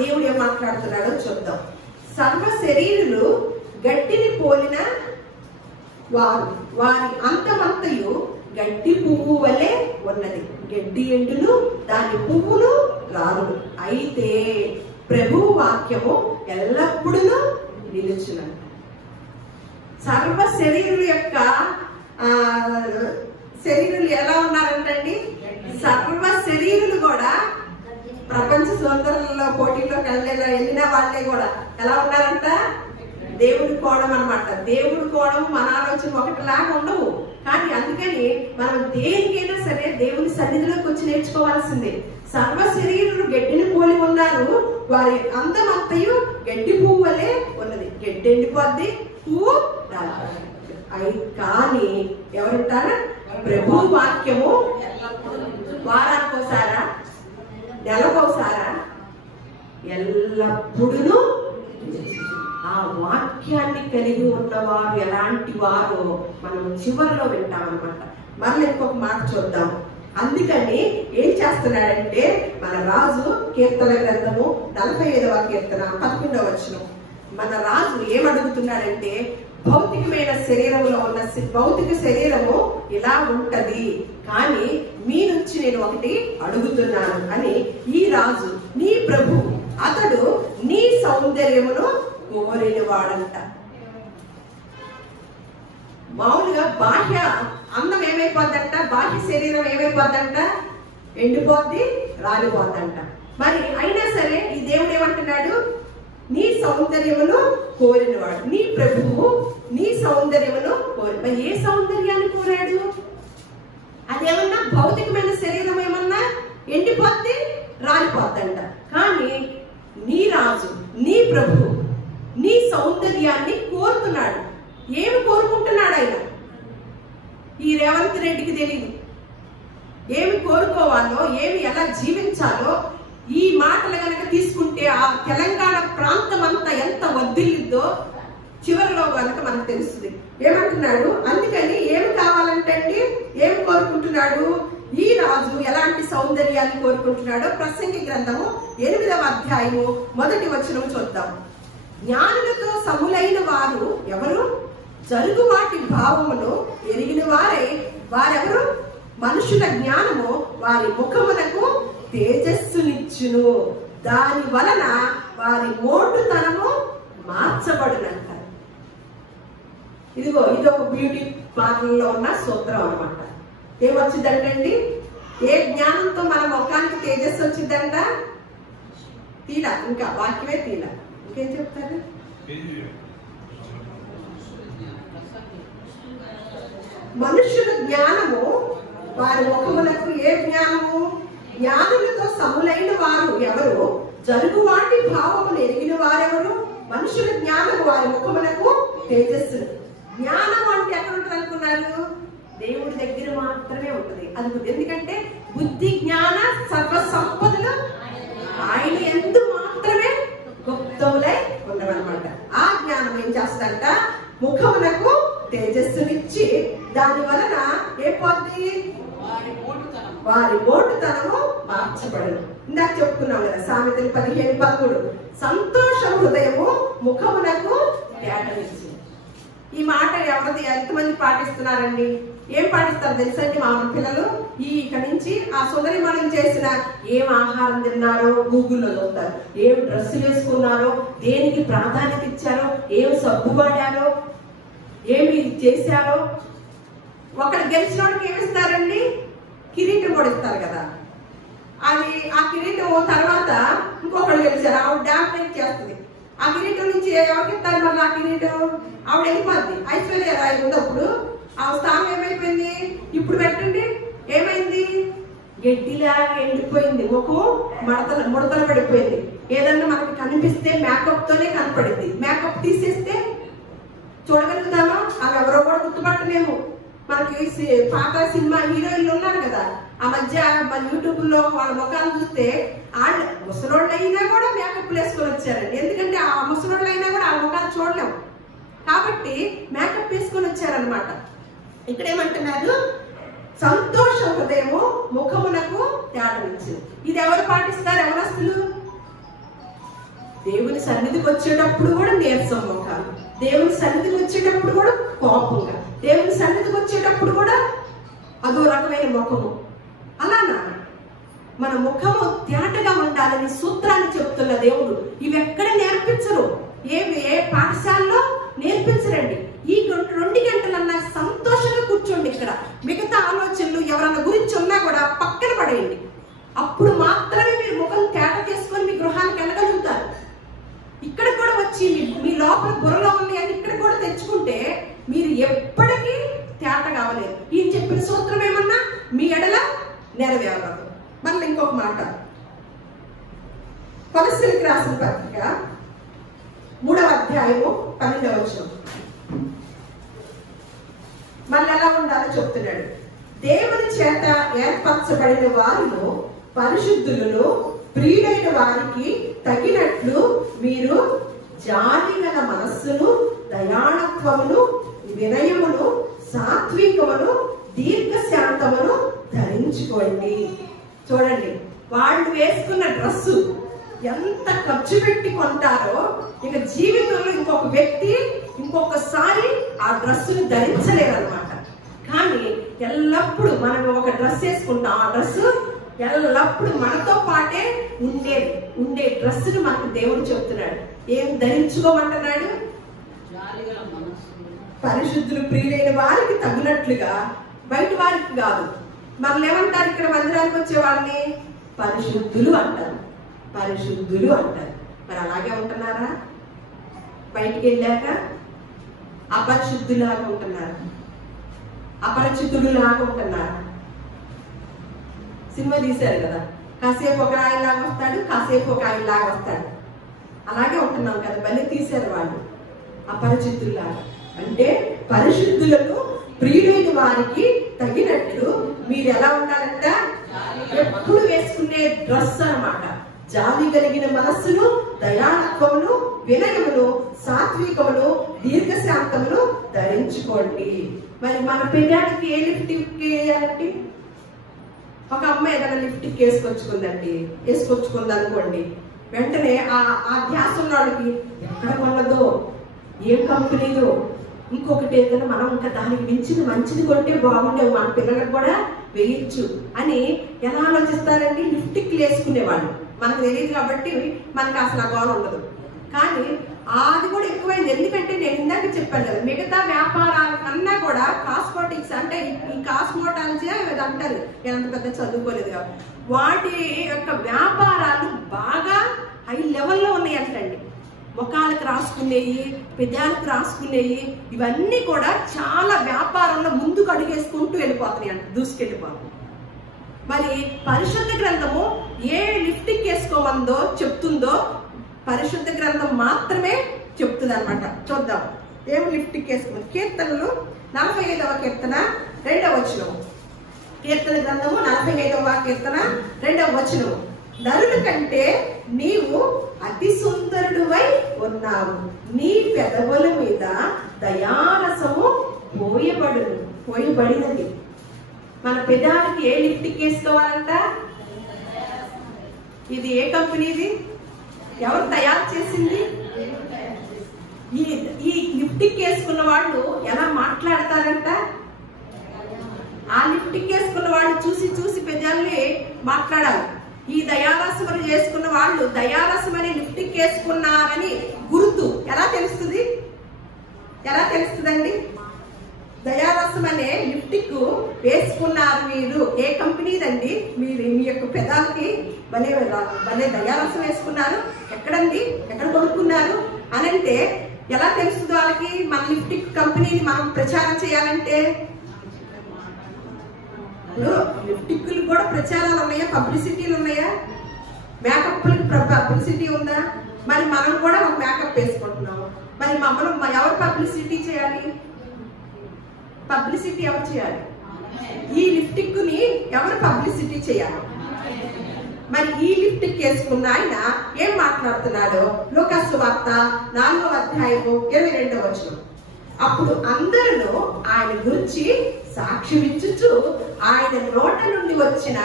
దేవుడు ఏం మాట్లాడుతున్నాడో చూద్దాం. సర్వ శరీరులు గడ్డిని పోలిన వారు, వారి అంతమంతయు గడ్డి పువ్వు వలె ఉన్నది. గడ్డి ఎండును, దాని పువ్వులు రాలును. అయితే ప్రభు వాక్యము ఎల్లప్పుడూ నిలుచునంట. సర్వ శరీరుల యొక్క శరీరులు ఎలా ఉన్నారంటండి? సర్వ శరీరులు కూడా ప్రపంచ సుందరులలో పోటీలోకి వెళ్ళిన వాళ్ళే కూడా ఎలా ఉన్నారంట? దేవుడి కోణం అనమాట. దేవుడి కోణం మన ఆలోచన ఒకటిలాగా ఉండవు. కానీ అందుకని మనం దేనికైనా సరే దేవుని సన్నిధిలోకి వచ్చి నేర్చుకోవాల్సిందే. సర్వ శరీరులు గడ్డిని పోలి ఉన్నారు, వారి అందమంతయు గడ్డి పువ్వు వలె ఉన్నది. గడ్డి ఎండిపోద్ది, పువ్వు కానీ ఎవరుంటారా? ప్రభు వాక్యము వారానికోసారా, నెలకోసారా, ఎల్లప్పుడూ ఆ వాక్యాన్ని కలిగి ఉన్నవారు ఎలాంటి వారో మనం చివరిలో వింటామన్నమాట. మళ్ళీ ఇంకొక మాట చూద్దాం. అందుకని ఏం చేస్తున్నాడంటే మన రాజు కీర్తన గ్రంథము 45వ కీర్తన 11వ వచనం, మన రాజు ఏమడుగుతున్నాడంటే, భౌతికమైన శరీరంలో ఉన్న భౌతిక శరీరము ఇలా ఉంటది, కానీ మీ నుంచి నేను ఒకటి అడుగుతున్నాను అని ఈ రాజు, నీ ప్రభు, అతడు నీ సౌందర్యమును కోరిన వాడంట. మామూలుగా బాహ్య అందం ఏమైపోద్దంట, బాహ్య శరీరం ఏమైపోద్దంట, ఎండిపోద్ది, రాలిపోద్దంట. మరి అయినా సరే ఈ దేవుడు ఏమంటున్నాడు? నీ సౌందర్యమును కోరినవాడు, నీ ప్రభువు నీ సౌందర్యమును కోరి. మరి ఏ సౌందర్యాన్ని కోరాడు? అదేమన్నా భౌతికమైన శరీరం ఏమన్నా ఎండిపోద్ది, రాలిపోద్దంట. కానీ నీ రాజు, నీ ప్రభువు నీ సౌందర్యాన్ని కోరుతున్నాడు. ఏమి కోరుకుంటున్నాడు ఆయన? ఈ రేవంత్ రెడ్డికి తెలియదు ఏమి కోరుకోవాలో, ఏమి ఎలా జీవించాలో. ఈ మాటలు కనుక తీసుకుంటే ఆ తెలంగాణ ప్రాంతం అంతా ఎంత వద్దిల్లిద్దో చివరిలో కనుక మనకు తెలుస్తుంది. ఏమంటున్నాడు? అందుకని ఏమి కావాలంటే అండి, ఏమి కోరుకుంటున్నాడు? ఈ రాజు ఎలాంటి సౌందర్యాన్ని కోరుకుంటున్నాడో ప్రసంగి గ్రంథము 8వ అధ్యాయము 1వ వచనం చూద్దాం. జ్ఞానులతో సములైన వారు ఎవరు? జరుగు వాటి భావమును ఎరిగిన వారెవరు? మనుషుల జ్ఞానము వారి ముఖమునకు తేజస్సునిచ్చును, దాని వలన వారి మోటుతనము మార్చబడునంట. ఇదిగో ఇదొక బ్యూటీ పార్లర్లో ఉన్న సూత్రం అనమాట. ఏమొచ్చిందంటండి? ఏ జ్ఞానంతో మన ముఖానికి తేజస్సు వచ్చిందంట? తీలా, ఇంకా వాక్యమే తీలా. ఇంకేం చెప్తారు? మనుషుల జ్ఞానము వారి ముఖములకు. ఏ జ్ఞానము? జ్ఞానులతో సములైన వారు ఎవరు? జరుగు వాటి భావములు ఎరిగిన వారెవరు? మనుషుల జ్ఞానము వారి ముఖములకు తేజస్సు. జ్ఞానం అంటే ఎక్కడ ఉంటుంది అనుకున్నారు? దేవుడి దగ్గర మాత్రమే ఉంటుంది. అది ఎందుకంటే బుద్ధి జ్ఞాన సర్వ సంపదలు ఆయన యందు మాత్రమే గుప్తములై ఉండవన్నమాట. ఆ జ్ఞానం ఏం చేస్తాడంట? ముఖమునకు తేజస్సునిచ్చి దాని వలన ఏపోద్ది? వారి మోటుతనము మార్చబడను. ఇందాక చెప్పుకున్నాం కదా, సామెతలు 15:13, సంతోషం హృదయము ముఖమునకు తేటనిచ్చింది. ఈ మాట ఎవరిది ఎంతమంది పాటిస్తున్నారండి? ఏం పాటిస్తారు తెలుసండి? మా పిల్లలు ఇక నుంచి ఆ సుందరి మనం చేసిన ఏం ఆహారం తిన్నారో గూగుల్లో చూస్తారు, ఏం డ్రెస్సులు వేసుకున్నారో, దేనికి ప్రాధాన్యత ఇచ్చారో, ఏం సబ్బు వాడారో, ఏమి చేశారో. ఒకరు గెలిచిన వాడికి ఏమిస్తారండి? కిరీటం కూడా ఇస్తారు కదా. అది ఆ కిరీటం తర్వాత ఇంకొకళ్ళు గెలిచారు, ఆవిడ డామినేట్ చేస్తుంది. ఆ కిరీటం నుంచి ఎవరికి ఇస్తారు మళ్ళీ ఆ కిరీటం? ఆవిడ వెళ్ళిపోద్ది. ఐశ్వర్య రాయ్ ఉన్నప్పుడు ఆ స్థానం ఏమైపోయింది? ఇప్పుడు పెట్టండి, ఏమైంది? గడ్డిలాగా ఎండిపోయింది, ముఖం ముడతలు పడిపోయింది. ఏదన్నా మనకి కనిపిస్తే మేకప్ తోనే కనపడింది, మేకప్ తీసేస్తే చూడగలుగుతామా? అవి ఎవరో కూడా గుర్తుపట్టలేము. మనకి పాత సినిమా హీరోయిన్లు ఉన్నారు కదా, ఆ మధ్య మన యూట్యూబ్ లో వాళ్ళ ముఖాలు చూస్తే వాళ్ళు ముసలోళ్ళు అయినా కూడా మేకప్ వేసుకొని వచ్చారండి. ఎందుకంటే ఆ ముసలోళ్ళు అయినా కూడా ఆ ముఖాలు చూడలేము కాబట్టి మేకప్ వేసుకొని వచ్చారనమాట. ఇక్కడ ఏమంటున్నారు? సంతోష హృదయము ముఖమునకు తేటనిచ్చింది. ఇది ఎవరు పాటిస్తారు? ఎవరస్తులు? దేవుని సన్నిధికి వచ్చేటప్పుడు కూడా నీరసం ముఖాలు, దేవుని సన్నిధికి వచ్చేటప్పుడు కూడా కోపంగా, దేవుని సన్నిధికి వచ్చేటప్పుడు కూడా అదో రకమైన ముఖము. అలానా మన ముఖము తేటగా ఉండాలని సూత్రాన్ని చెప్తున్న దేవుడు. ఇవి ఎక్కడ నేర్పించరు, ఏ పాఠశాలలో నేర్పించరండి. ఈ 2 గంటలన్నా సంతోషంగా కూర్చోండి. ఇక్కడ మిగతా ఆలోచనలు ఎవరన్నా గురించి ఉన్నా కూడా పక్కన పడేయండి. అప్పుడు మాత్రమే మీరు ముఖం తేట చేసుకొని మీ గృహానికి వెళ్ళగలుగుతారు. ఇక్కడ కూడా వచ్చి మీ లోపల బుర్రలో ఉన్నాయని ఇక్కడ కూడా తెచ్చుకుంటే మీరు ఎప్పటికీ తేట కావలేదు. ఈయన చెప్పిన సూత్రం ఏమన్నా మీ ఎడల నెరవేరదు. మళ్ళీ ఇంకొక మాట, కొలస్సీలకు రాసిన పత్రిక 3వ అధ్యాయము 12వ వచనం. మళ్ళీ ఎలా ఉండాలో చెప్తున్నాడు. దేవుని చేత ఏర్పరచబడిన వారిలో పరిశుద్ధులను, ప్రియులైన వారికి తగినట్లు మీరు జాలి గల మనస్సును, దయాళత్వమును, వినయమును, సాత్వికమును, దీర్ఘశాంతమును ధరించుకోండి. చూడండి, వాళ్ళు వేసుకున్న డ్రెస్సు ఎంత ఖర్చు పెట్టి కొంటారో ఇక జీవితంలో ఇంకొక వ్యక్తి ఇంకొకసారి ఆ డ్రెస్సుని ధరించలేరన్నమాట. కానీ ఎల్లప్పుడూ మనం ఒక డ్రెస్ వేసుకుంటాం, ఆ డ్రెస్ ఎల్లప్పుడు మనతో పాటే ఉండే డ్రెస్సుని మనకు దేవుడు చెప్తున్నాడు. ఏం ధరించుకోమంటున్నాడు? పరిశుద్ధులు, ప్రియులైన వారికి తగినట్లుగా, బయట వారికి కాదు. మనల్ని ఏమంటారు? ఇక్కడ మందిరానికి వచ్చే వాళ్ళని పరిశుద్ధులు అంటారు, పరిశుద్ధులు అంటారు. మరి అలాగే ఉంటున్నారా? బయటికి వెళ్ళాక అపరిశుద్ధులాగా ఉంటున్నారు, అపరిచితుడులాగా ఉంటున్నారు. సినిమా తీశారు కదా, కాసేపు ఒక ఆయనలాగా వస్తాడు, కాసేపు ఒక ఆయనలాగా వస్తాడు. అలాగే ఉంటున్నాం కదా, మళ్ళీ తీశారు వాళ్ళు అపరిచితుల్లాగా. అంటే పరిశుద్ధులకు, ప్రియులైన వారికి తగినట్లు మీరు ఎలా ఉండాలంట? ఎప్పుడు వేసుకునే డ్రెస్ అన్నమాట. జాలి కలిగిన మనస్సును, దయాళత్వమును, వినయమును, సాత్వికమును, దీర్ఘశాంతమును ధరించుకోండి. మరి మన పెళ్ళానికి ఏ లిప్టిక్ వేయాలండి? ఒక అమ్మాయి ఏదైనా లిప్టిక్ వేసుకొచ్చుకుంది అనుకోండి, వెంటనే ఆ ధ్యాస ఉన్న వాళ్ళకి ఎక్కడ కొన్నదో, ఏ కంపెనీదో, ఇంకొకటి ఏదైనా మనం ఇంకా దానికి మించింది మంచిది కొంటే బాగుండేవి, మన పిల్లలకు కూడా వేయచ్చు అని ఎలా ఆలోచిస్తారండి? లిప్టిక్లు వేసుకునేవాళ్ళు. మనకు తెలియదు కాబట్టి మనకు అసలు ఆ గౌరవం ఉండదు. కానీ అది కూడా ఎక్కువైంది. ఎందుకంటే నేను ఇందాక చెప్పాను కదా, మిగతా వ్యాపారాల కన్నా కూడా కాస్మోటిక్స్ అంటే ఈ కాస్మోటాలజీ అది అంటారు, నేను అంత పెద్ద చదువుకోలేదు కాబట్టి, వాటి యొక్క వ్యాపారాలు బాగా హై లెవెల్లో ఉన్నాయి అంటండి. ముఖాలకు రాసుకునేవి, పెదాలకు రాసుకునేవి, ఇవన్నీ కూడా చాలా వ్యాపారంలో ముందుకు అడుగేసుకుంటూ వెళ్ళిపోతున్నాయి అంట, దూసుకెళ్ళిపోతున్నాయి. మరి పరిశుద్ధ గ్రంథము ఏ లిప్టిక్ వేసుకోమందో చెప్తుందో పరిశుద్ధ గ్రంథం మాత్రమే చెప్తుంది అనమాట. చూద్దాం ఏం లిప్టిక్ వేసుకోమని. కీర్తనలు 45వ కీర్తన 2వ వచనం. కీర్తన గ్రంథము 45వ కీర్తన 2వ వచనం. నరుల కంటే నీవు అతి సుందరుడువై ఉన్నావు, నీ పెదవుల మీద దయారసము పోయబడినది. మన పెదాలకి ఏ లిప్టిక్ వేసుకోవాలంట? ఇది ఏ కంపెనీది? ఎవరు తయారు చేసింది? ఈ లిప్టిక్ వేసుకున్న వాళ్ళు ఎలా మాట్లాడతారంట? ఆ లిప్టిక్ వేసుకున్న వాళ్ళు చూసి పెదాలే మాట్లాడాలి. ఈ దయారసం చేసుకున్న వాళ్ళు దయారసం అనే లిప్టిక్ వేసుకున్నారని గుర్తు ఎలా తెలుస్తుందండి? దయారసం దయారసం అనే లిప్టిక్ వేసుకున్నారు మీరు? ఏ కంపెనీదండి? మీరు మీ యొక్క పెదాలకి భలే దయారసం వేసుకున్నారు, ఎక్కడండి, ఎక్కడ కొనుక్కున్నారు అని అంటే ఎలా తెలుస్తుంది వాళ్ళకి? మన లిప్టిక్ కంపెనీని మనం ప్రచారం చేయాలంటే లిప్టిక్లు కూడా ప్రచారాలు ఉన్నాయా, పబ్లిసిటీలు ఉన్నాయా? మేకప్లకి పబ్లిసిటీ ఉందా? మరి మనం కూడా ఒక మేకప్ వేసుకుంటున్నాము, మరి మమ్మల్ని ఎవరు పబ్లిసిటీ చేయాలి? పబ్లిసిటీ ఎవరు చేయాలి? ఈ లిప్టిక్ ని ఎవరు పబ్లిసిటీ చేయాలి? మరి ఈ లిప్టిక్ వేసుకున్న ఆయన ఏం మాట్లాడుతున్నాడో లూకాసు వార్త 4వ అధ్యాయము 22వ వచనం. అప్పుడు అందరూ ఆయన గురించి సాక్ష్యం ఇచ్చుచు ఆయన నోట నుండి వచ్చిన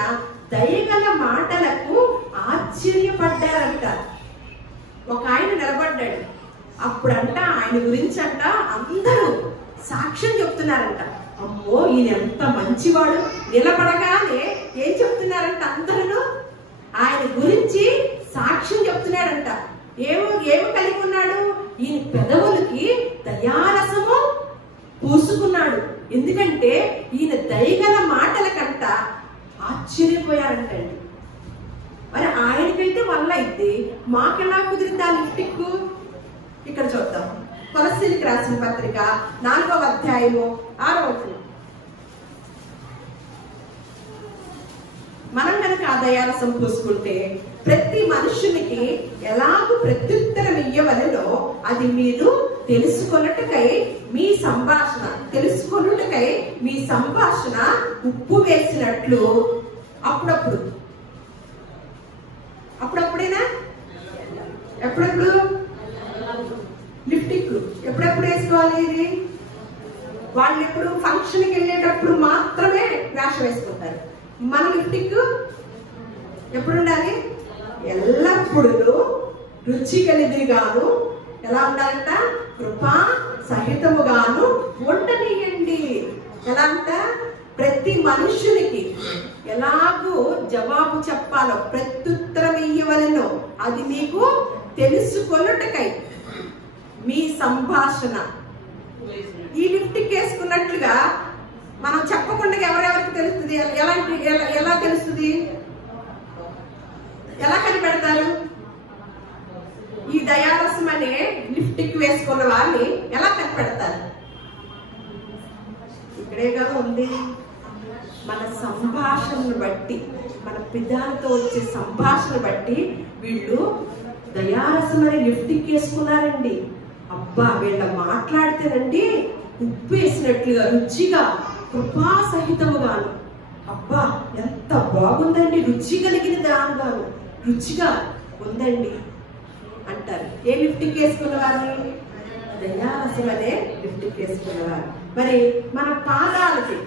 దయగల మాటలకు ఆశ్చర్యపడ్డారంట. ఒక ఆయన నిలబడ్డాడు, అప్పుడంట ఆయన గురించి అంట అందరూ సాక్ష్యం చెప్తున్నారంట. అమ్మో, ఈయన ఎంత మంచివాడు. నిలబడగానే ఏం చెప్తున్నారంట? అందరూ ఆయన గురించి సాక్ష్యం చెప్తున్నాడంట. ఏమి కలిగి ఉన్నాడు? ఈయన పెదవులకి దయారసము పూసుకున్నాడు. ఎందుకంటే ఈయన దయగల మాటల కంట ఆశ్చర్యపోయారంటండి. మరి ఆయనకైతే వల్ల అయితే మాకెలా కుదిరింది ఆ లిప్టిక్? ఇక్కడ చూద్దాం. కొలస్సీలకు రాసిన పత్రిక 4వ అధ్యాయము 6వ వచనం. మనం కనుక ఆ దయారసం పూసుకుంటే ప్రతి మనుషునికి ఎలాగూ ప్రత్యుత్తరం ఇయ్యవలెనో అది మీరు తెలుసుకొనుటకై మీ సంభాషణ ఉప్పు వేసినట్లు అప్పుడప్పుడేనా? ఎప్పుడెప్పుడు లిప్టిక్ ఎప్పుడెప్పుడు వేసుకోవాలి? ఇది వాళ్ళు ఎప్పుడు ఫంక్షన్కి వెళ్ళేటప్పుడు మాత్రమే వేషం వేసుకుంటారు. మన లిప్టిక్ ఎప్పుడు ఉండాలి? ఎల్లప్పుడూ రుచి కలిగిగాను ఎలా ఉండాలంట? కృపా సహితముగాను ఉండనియండి. ఎలా అంట? ప్రతి మనుషునికి ఎలాగూ జవాబు చెప్పాలో, ప్రత్యుత్తరం ఇయ్యవలెనో అది మీకు తెలుసుకొనుటకై మీ సంభాషణ. ఈ లిప్టిక్ వేసుకున్నట్లుగా మనం చెప్పకుండా ఎవరెవరికి తెలుస్తుంది? ఎలా తెలుస్తుంది? ఎలా కనిపెడతారు? ఈ దయారసం అనే లిప్టిక్ వేసుకున్న వారిని ఎలా కనిపెడతారు? ఇక్కడేగా ఉంది. మన సంభాషణను బట్టి, మన పిదాలతో వచ్చే సంభాషణ బట్టి వీళ్ళు దయారసం అనే లిప్టిక్ వేసుకున్నారండి. అబ్బా, వీళ్ళ మాట్లాడితేనండి ఉప్పు వేసినట్లుగా రుచిగా కృపా సహితముగాను. అబ్బా, ఎంత బాగుందండి, రుచి కలిగిన దానిగాను రుచిగా ఉందండి అంటారు. ఏ లిప్టిక్ వేసుకున్న వారిని? దయారసం అనే లిప్టిక్ వేసుకున్నవారు. మరి మన పాదాలకి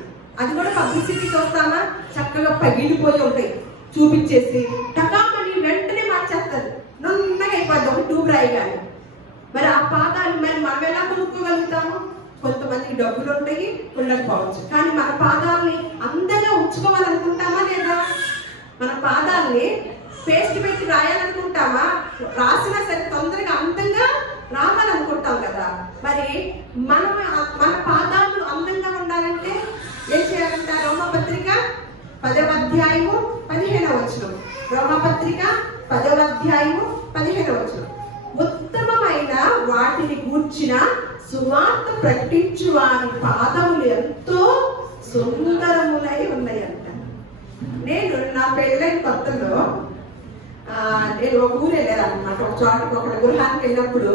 అది కూడా పబ్లిసిటీ చూస్తామా? చక్కగా పగిలిపోయి ఉంటాయి, చూపించేసి టకామని వెంటనే మార్చేస్తారు, నున్నగా అయిపోద్ది ఒక ట్యూబ్ రాయి కానీ. మరి ఆ పాదాలు మరి మనం ఎలా కొనుక్కోగలుగుతాము? కొంతమందికి డబ్బులు ఉంటాయి, ఉండకపోవచ్చు. కానీ మన పాదాలని అందంగా ఉంచుకోవాలనుకుంటామా లేదా? మన పాదాలని పేస్ట్ పెట్టి రాయాలనుకుంటామా? రాసినా సరే తొందరగా అందంగా రావాలనుకుంటాం కదా. మరి మన పాదాలు అందంగా ఉండాలంటే ఏం చేయాలంట? రోమపత్రిక 10వ అధ్యాయము 15వ వచనం. రోమపత్రిక 10వ అధ్యాయము 15వ వచనం. ఉత్తమమైన వాటిని గూర్చిన సువార్త ప్రకటించు వారి పాదములు ఎంతో సుందరములై ఉన్నాయంట. నేను నా పెళ్ళైన కొత్తలో నేను ఒక ఊరు వెళ్ళారనమాట. ఒక చోటకి ఒక గృహానికి వెళ్ళినప్పుడు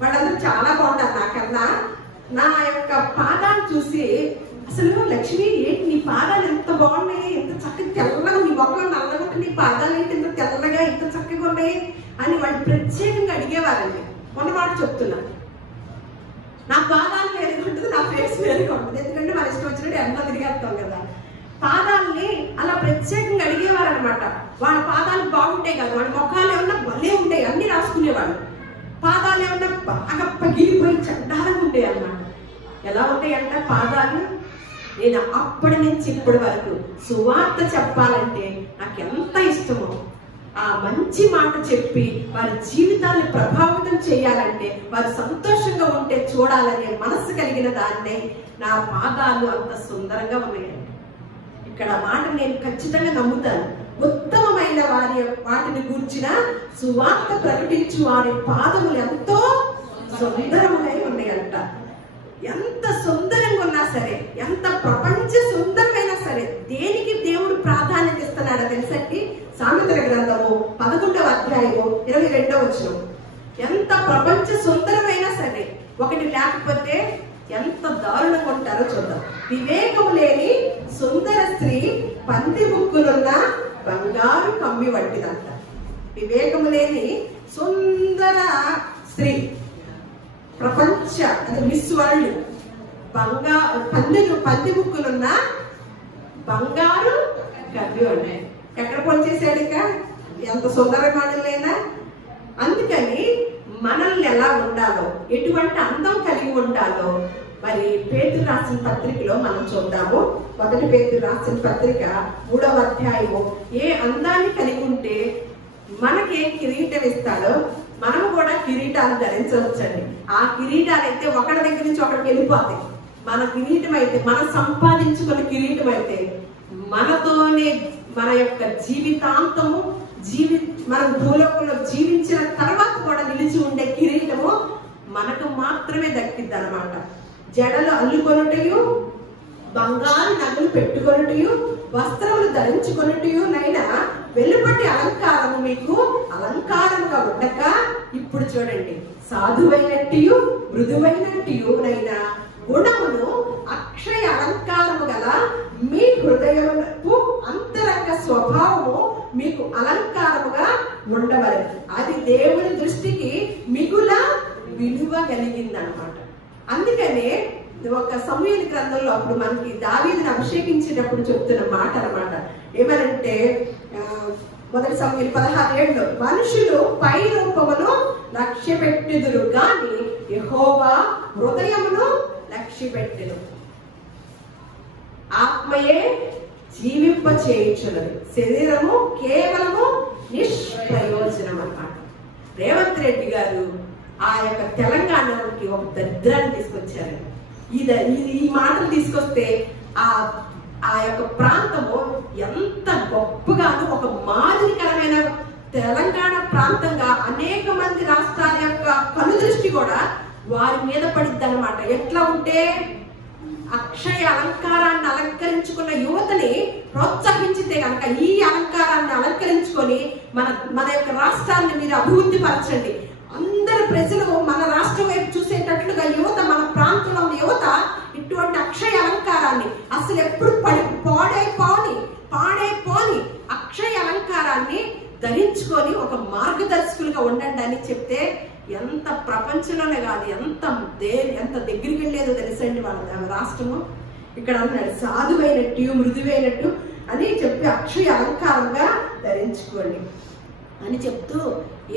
వాళ్ళందరూ చాలా బాగుంటారు నాకన్నా. నా యొక్క పాదాలు చూసి అసలు లక్ష్మి ఏంటి నీ పాదాలు ఎంత బాగున్నాయి, ఎంత చక్కగా తెల్లగా, నీ మొక్కలు నల్లగా నీ పాదాలు అయితే ఎంత తెల్లగా ఎంత చక్కగా ఉన్నాయి అని వాళ్ళు ప్రత్యేకంగా అడిగేవారండి. మొన్నమాట చెప్తున్నా, నా పాదాలు వేరుగా ఉంటుంది, నా ఫేస్ వేరుగా ఉంటుంది. ఎందుకంటే మన ఇష్టం వచ్చినట్టు ఎంతో తిరిగేస్తాం కదా. పాదాలని అలా ప్రత్యేకంగా అడిగేవారు అనమాట. వాళ్ళ పాదాలు బాగుంటాయి కదా, వాళ్ళ మొఖాలు ఏమన్నా భలే ఉంటాయి అన్ని రాసుకునేవాళ్ళు. పాదాలు ఏమన్నా బాగా పగిలిపోయి చండాలంగా ఉంటాయి అన్నమాట. ఎలా ఉంటాయంట పాదాలు? నేను అప్పటి నుంచి ఇప్పటి వరకు సువార్త చెప్పాలంటే నాకు ఎంత ఇష్టమో ఆ మంచి మాట చెప్పి వారి జీవితాన్ని ప్రభావితం చేయాలంటే, వారు సంతోషంగా ఉంటే చూడాలనే మనస్సు కలిగిన దాన్నే నా పాదాలు అంత సుందరంగా ఉన్నాయండి. ఇక్కడ మాట నేను ఖచ్చితంగా నమ్ముతాను. ఉత్తమమైన వాటిని గూర్చిన సువార్త ప్రకటించు వారి పాదములు ఎంతో సుందరములై ఉన్నాయంట. ఎంత సుందరంగా ఉన్నా సరే, ఎంత ప్రపంచ సుందరమైనా సరే, దేనికి దేవుడు ప్రాధాన్యత ఇస్తున్నాడో తెలుసండి? సామెతల గ్రంథము 11వ అధ్యాయము 22వ వచనం. ఎంత ప్రపంచ సుందరమైనా సరే ఒకటి లేకపోతే ఎంత దారుణంగా ఉంటారో చూద్దాం. వివేకము లేని సుందర స్త్రీ పంది ముక్కులున్న బంగారు కమ్మి వంటిదంట. వివేకము లేని సుందర స్త్రీ, ప్రపంచ అది మిస్ వరల్డ్, పంది ముక్కులున్న బంగారు కమ్మి ఉన్నాయి. ఎక్కడ పనిచేసాడు ఇక? ఎంత సుందరమానులైనా. అందుకని మనల్ని ఎలా ఉండాలో, ఎటువంటి అందం కలిగి ఉండాలో మరి పేతురు రాసిన పత్రికలో మనం చూద్దాము. 1 పేతురు రాసిన పత్రిక 3వ అధ్యాయము. ఏ అందాన్ని కలిగి ఉంటే మనకే కిరీటం ఇస్తాడో మనము కూడా కిరీటాలు ధరించవచ్చండి. ఆ కిరీటాలు అయితే ఒకటి దగ్గర నుంచి ఒకటికి వెళ్ళిపోతాయి. మన కిరీటం అయితే, మనం సంపాదించుకున్న కిరీటం అయితే మనతోనే మన యొక్క జీవితాంతము మనం భూలోకంలో జీవించిన తర్వాత కూడా నిలిచి ఉండే కిరీటము మనకు మాత్రమే దక్కిద్ది అన్నమాట. జడలు అల్లుకొనుటయు, బంగారు నగలు పెట్టుకొనుటయు, వస్త్రములు ధరించుకొనుటయు నైనా వెలుపటి అలంకారము మీకు అలంకారముగా ఉండక, ఇప్పుడు చూడండి, సాధువైనట్టు మృదువైనట్టు నైనా గుణమును అక్షయ అలంకారము గల మీ హృదయమునకు అంతరంగ స్వభావము మీకు అలంకారముగా ఉండవలెను. అది దేవుని దృష్టికి మిగుల విలువ కలిగిందనమాట. అందుకనే ఒక సమూయేలు గ్రంథంలో అప్పుడు మనకి దావీదుని అభిషేకించేటప్పుడు చెప్తున్న మాట అనమాట. ఏమనంటే 1 సమూయేలు 16:7 మనుషులు పై రూపమును లక్ష్య పెట్టుదురు గాని యెహోవా హృదయమును లక్ష్య పెట్టెను. ఆత్మయే జీవింప చేయించున్నది, శరీరము కేవలము నిష్ప్రయోజనం అన్నమాట. రేవంత్ రెడ్డి గారు ఆ యొక్క తెలంగాణకి ఒక దరిద్రాన్ని తీసుకొచ్చారు. ఈ మాటలు తీసుకొస్తే ఆ యొక్క ప్రాంతము ఎంత గొప్పగాను ఒక మాదిరికరమైన తెలంగాణ ప్రాంతంగా అనేక మంది రాష్ట్రాల యొక్క కనుదృష్టి కూడా వారి మీద పడిద్ది అనమాట. ఎట్లా ఉంటే అక్షయ అలంకారాన్ని అలంకరించుకున్న యువతని ప్రోత్సహించితే కనుక ఈ అలంకారాన్ని అలంకరించుకొని మన యొక్క రాష్ట్రాన్ని మీరు అభివృద్ధి పరచండి. అందరు ప్రజలు మన రాష్ట్రం వైపు చూసేటట్లుగా యువత, మన ప్రాంతంలో ఉన్న యువత ఇటువంటి అక్షయ అలంకారాన్ని అసలు ఎప్పుడు పాడైపోని అక్షయ అలంకారాన్ని ధరించుకొని ఒక మార్గదర్శకులుగా ఉండండి అని చెప్తే ఎంత ప్రపంచంలోనే కాదు, ఎంత దగ్గరికి వెళ్ళేదో తెలుసండి వాళ్ళ రాష్ట్రము. ఇక్కడ అన్నాడు సాధువైనట్టు మృదువైనట్టు అని చెప్పి అక్షయ అలంకారంగా ధరించుకోండి అని చెప్తూ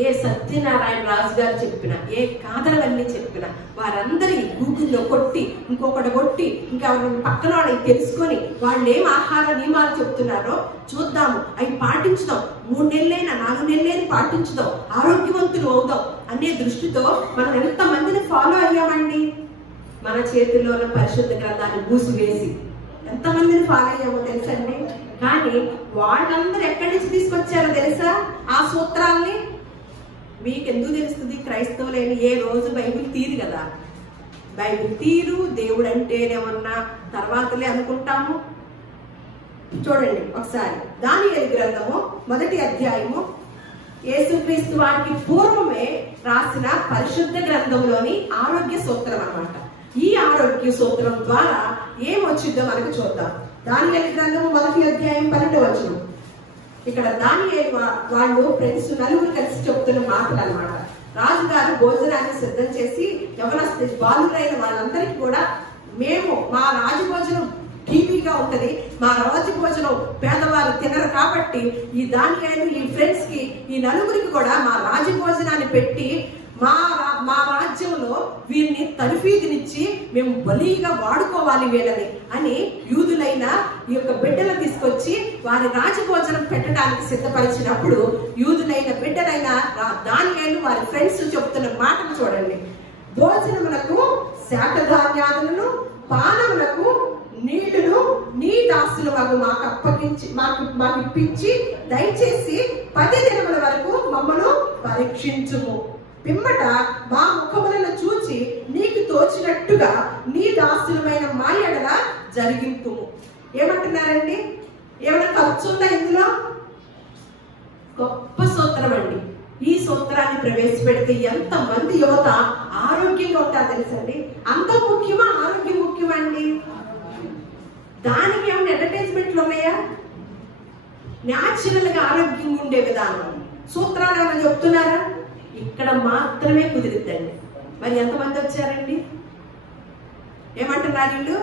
ఏ సత్యనారాయణ రాజు గారు చెప్పిన, ఏ కాదరవల్లి చెప్పిన వారందరి గూగుల్లో కొట్టి ఇంకొకటి కొట్టి ఇంకా పక్కన వాళ్ళకి తెలుసుకొని వాళ్ళు ఏం ఆహార నియమాలు చెప్తున్నారో చూద్దాము, అవి పాటించుదాం, 3 నెలలైనా 4 నెలలైనా పాటించుదాం, ఆరోగ్యవంతులు అవుదాం అనే దృష్టితో మనం ఎంతమందిని ఫాలో అయ్యామండి. మన చేతిలో పరిశుద్ధ గ్రంథాన్ని మూసివేసి ఎంతమందిని ఫాలో అయ్యామో తెలుసండి. కానీ వాళ్ళందరూ ఎక్కడి నుంచి తీసుకొచ్చారో తెలుసా ఆ సూత్రాల్ని? మీకు ఎందుకు తెలుస్తుంది? క్రైస్తవులైన ఏ రోజు బైబిల్ తీరు కదా, బైబిల్ తీరు దేవుడు అంటేనేమన్నా తర్వాతలే అనుకుంటాము. చూడండి ఒకసారి దానియేలు గ్రంథము 1వ అధ్యాయము యేసుక్రీస్తు వారికి పూర్వమే రాసిన పరిశుద్ధ గ్రంథంలోని ఆరోగ్య సూత్రం అన్నమాట. ఈ ఆరోగ్య సూత్రం ద్వారా ఏమొచ్చిందో మనకు చూద్దాం. దానియేలు గ్రంథము 1వ అధ్యాయం 12వ వచనం. ఇక్కడ దానియేలు వాళ్ళు ఫ్రెండ్స్ నలుగురు కలిసి చెప్తున్న మాటలు అన్నమాట. రాజుగారు భోజనాన్ని సిద్ధం చేసి యవనస్తు బాలురైన వాళ్ళందరికీ కూడా మేము మా రాజభోజనం టీవీగా ఉంటది, మా రాజభోజనం పేదవారు తినరు కాబట్టి ఈ దానియేలు ఈ ఫ్రెండ్స్ కి ఈ నలుగురికి కూడా మా రాజభోజనాన్ని పెట్టి మా రాజ్య రాజ్యంలో వీరిని తరఫీదునిచ్చి మేము బలిగా వాడుకోవాలి వీళ్ళని అని యూదులైన ఈ యొక్క బిడ్డలు తీసుకొచ్చి వారి రాజభోజనం పెట్టడానికి సిద్ధపరిచినప్పుడు యూదులైన బిడ్డలైన దానియేలు వారి ఫ్రెండ్స్ చెప్తున్న మాటలు చూడండి. భోజనములకు శాఖధాన్యాలను, పానములకు నీళ్లను నీ దాసులు మాకు అప్పగించి మాకు ఇప్పించి దయచేసి 10 దినముల వరకు మమ్మను పరీక్షించుము. పిమ్మట మా ముఖములను చూచి నీకు తోచినట్టుగా నీ దాసులమైన మా ఎడల జరిగింపుము. ఏమంటున్నారండి? ఏమైనా ఖర్చు ఉందా ఇందులో? గొప్ప సూత్రం అండి. ఈ సూత్రాన్ని ప్రవేశపెడితే ఎంత మంది యువత ఆరోగ్యంగా ఉంటారు తెలుసండి. అంత ముఖ్యమా? ఆరోగ్యం ముఖ్యమా అండి? దానికి ఏమైనా అడ్వర్టైజ్మెంట్లు ఉన్నాయా? న్యాచురల్ గా ఆరోగ్యంగా ఉండే విధానం సూత్రాలు ఏమైనా చెప్తున్నారా? ఇక్కడ మాత్రమే కుదిరిద్దండి. మరి ఎంతమంది వచ్చారండి? ఏమంటున్నారు వీళ్ళు?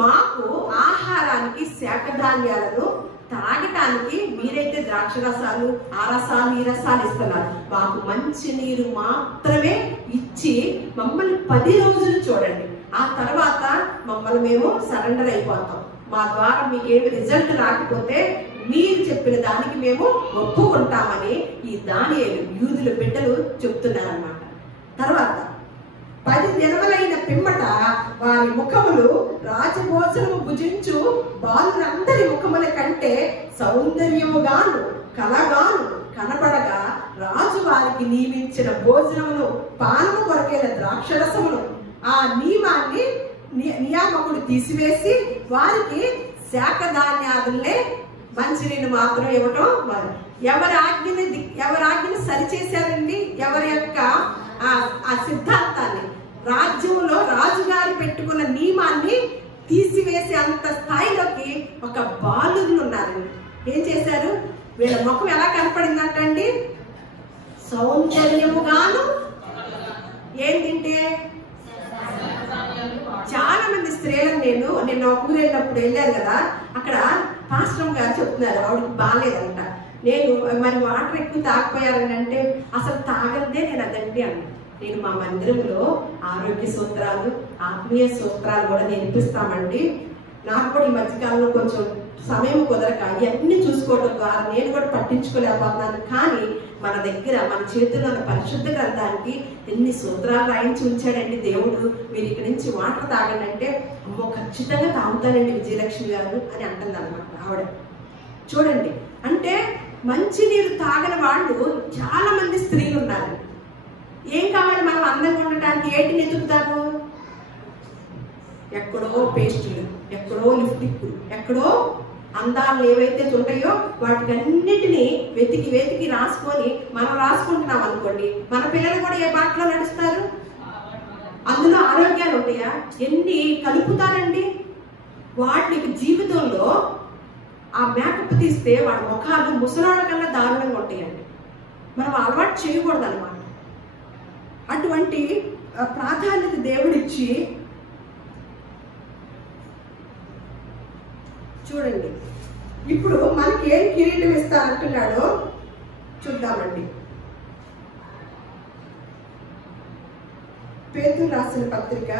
మాకు ఆహారానికి శాఖధాన్యాలను, తాగటానికి మీరైతే ద్రాక్ష రసాలు, ఆ రసాలు, ఈ రసాలు ఇస్తున్నారు. మాకు మంచి నీరు మాత్రమే ఇచ్చి మమ్మల్ని 10 రోజులు చూడండి. ఆ తర్వాత మమ్మల్ని మేము సరెండర్ అయిపోతాం. మా ద్వారా మీకేమి రిజల్ట్ రాకపోతే మీరు చెప్పిన దానికి మేము ఒప్పుకుంటామని ఈ దానియేలు యూదుల బిడ్డలు చెప్తున్నారన్నమాట. తర్వాత 10 దినములైన పిమ్మట వారి ముఖములు రాజభోజనము భుజించు బాలురందరి ముఖముల కంటే సౌందర్యముగాను కలగాను కనపడగా రాజు వారికి నియమించిన భోజనమును, పానము కొరకైన ద్రాక్షరసమును ఆ నియామకుడు తీసివేసి వారికి శాఖధాన్యాదులే మంచినీళ్ళు మాత్రం ఇవ్వటం. ఎవరి ఆజ్ఞని సరిచేశారండి? ఎవరి యొక్క ఆ సిద్ధాంతాన్ని, రాజ్యంలో రాజుగారు పెట్టుకున్న నియమాన్ని తీసివేసే అంత స్థాయిలోకి ఒక బాలుగులు ఉన్నారండి. ఏం చేశారు? వీళ్ళ ముఖం ఎలా కనపడిందంటండి? సౌందర్యముగాను. ఏంటంటే చాలా మంది స్త్రీలను నేను ఒక ఊరు వెళ్ళినప్పుడు వెళ్ళాను కదా, అక్కడ పాస్టర్ గారు చెప్తున్నారు ఆవిడకి బాగాలేదంట. మరి వాటర్ ఎక్కువ తాగిపోయారని అంటే అసలు తాగందే నేను అదండి అన్న. నేను మా మందిరంలో ఆరోగ్య సూత్రాలు, ఆత్మీయ సూత్రాలు కూడా నేర్పిస్తామండి. నాకు కూడా ఈ మధ్యకాలంలో కొంచెం సమయం కుదరక ఇవన్నీ చూసుకోవడం ద్వారా నేను కూడా పట్టించుకోలేకపోతున్నాను. కానీ మన దగ్గర మన చేతుల్లో ఉన్న పరిశుద్ధ గ్రంథానికి ఎన్ని సూత్రాలు రాయించి ఉంచాడండి దేవుడు. మీరు ఇక్కడి నుంచి వాటర్ తాగండి అంటే అమ్మో ఖచ్చితంగా తాగుతానండి విజయలక్ష్మి గారు అని అంటుంది అనమాట ఆవిడ. చూడండి, అంటే మంచినీరు తాగని వాళ్ళు చాలా మంది స్త్రీలు ఉన్నారు. ఏం కావాలి? మనం అందంగా ఉండటానికి ఏంటిని ఎదుగుతారు? ఎక్కడో పేస్టులు, ఎక్కడో లిప్స్టిక్, ఎక్కడో అందాలు ఏవైతే ఉంటాయో వాటికన్నిటినీ వెతికి రాసుకొని మనం రాసుకుంటున్నాం అనుకోండి, మన పిల్లలు కూడా ఏ బాటలో నడుస్తారు? అందులో ఆరోగ్యాలు ఉంటాయా? ఎన్ని కలుపుతారండి వాటికి. జీవితంలో ఆ మేకప్ తీస్తే వాడి ముఖాలు ముసలాళ్ళ కన్నా దారుణంగా ఉంటాయండి. మనం అలవాటు చేయకూడదు అనమాట. అటువంటి ప్రాధాన్యత దేవుడిచ్చి చూడండి. ఇప్పుడు మనకి ఏం కిరీటం ఇస్తానంటున్నాడో చూద్దామండి. పేతురు రాసిన పత్రిక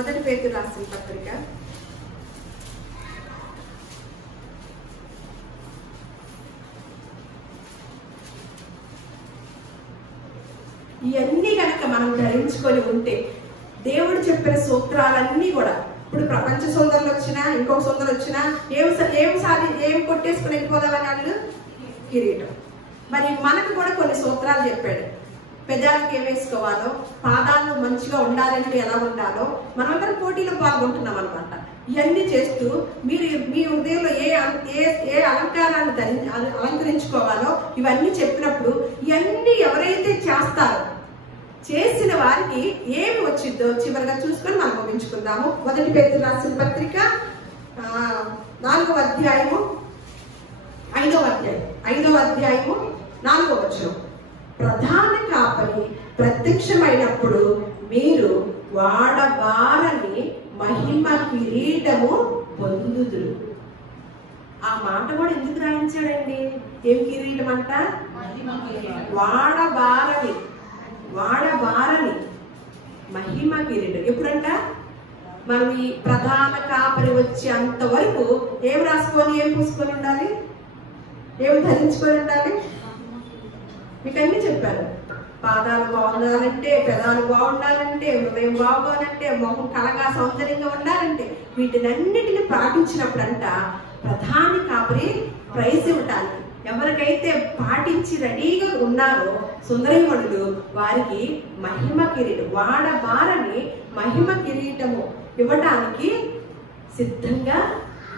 1 పేతురు రాసిన పత్రిక 'ఇవన్నీ కనుక మనం ధరించుకొని ఉంటే దేవుడు చెప్పిన సూత్రాలన్నీ కూడా, ఇప్పుడు ప్రపంచ సోదరులు వచ్చినా ఇంకొక సోదరులు వచ్చినా ఏం కొట్టేసుకుని వెళ్ళిపోదామని వాళ్ళు కిరీటం. మరి మనకు కూడా కొన్ని సూత్రాలు చెప్పాడు. పెదాలకు ఏం వేసుకోవాలో, పాదాలు మంచిగా ఉండాలంటే ఎలా ఉండాలో, మనమందరం పోటీలో పాల్గొంటున్నాం అనమాట. ఇవన్నీ చేస్తూ మీరు మీ హృదయంలో ఏ అలంకారాన్ని అలంకరించుకోవాలో ఇవన్నీ చెప్పినప్పుడు ఇవన్నీ ఎవరైతే చేస్తారో చేసిన వారికి ఏమి వచ్చిందో చివరిగా చూసుకొని మనం ముగించుకుందాము. 1 పేతురు రాసిన పత్రిక 4వ అధ్యాయము 5వ అధ్యాయము 4వ వచనం. ప్రధాన కాపరి ప్రత్యక్షమైనప్పుడు మీరు వాడబారని మహిమ కిరీటము పొందుదురు. ఆ మాట కూడా ఎందుకు రాయించాడండి? ఏం కిరీటం అంట? వాడబారని మహిమ కిరీటం. ఎప్పుడంట? మనం ఈ ప్రధాన కాపరి వచ్చే అంతవరకు ఏం రాసుకొని, ఏం పూసుకొని ఉండాలి, ఏం ధరించుకొని ఉండాలి? మీకు అన్ని చెప్పారు. పాదాలు బాగుండాలంటే, పెదాలు బాగుండాలంటే, హృదయం బాగోనంటే, మొహం కళగా సౌందర్యంగా ఉండాలంటే, వీటినన్నిటిని పాటించినప్పుడంట ప్రధాని కాపరి ప్రైజ్ ఇవ్వటానికి ఎవరికైతే పాటించి రెడీగా ఉన్నారో సుందరీమణులు వారికి మహిమ కిరీటం, వాడబారని మహిమ కిరీటము ఇవ్వటానికి సిద్ధంగా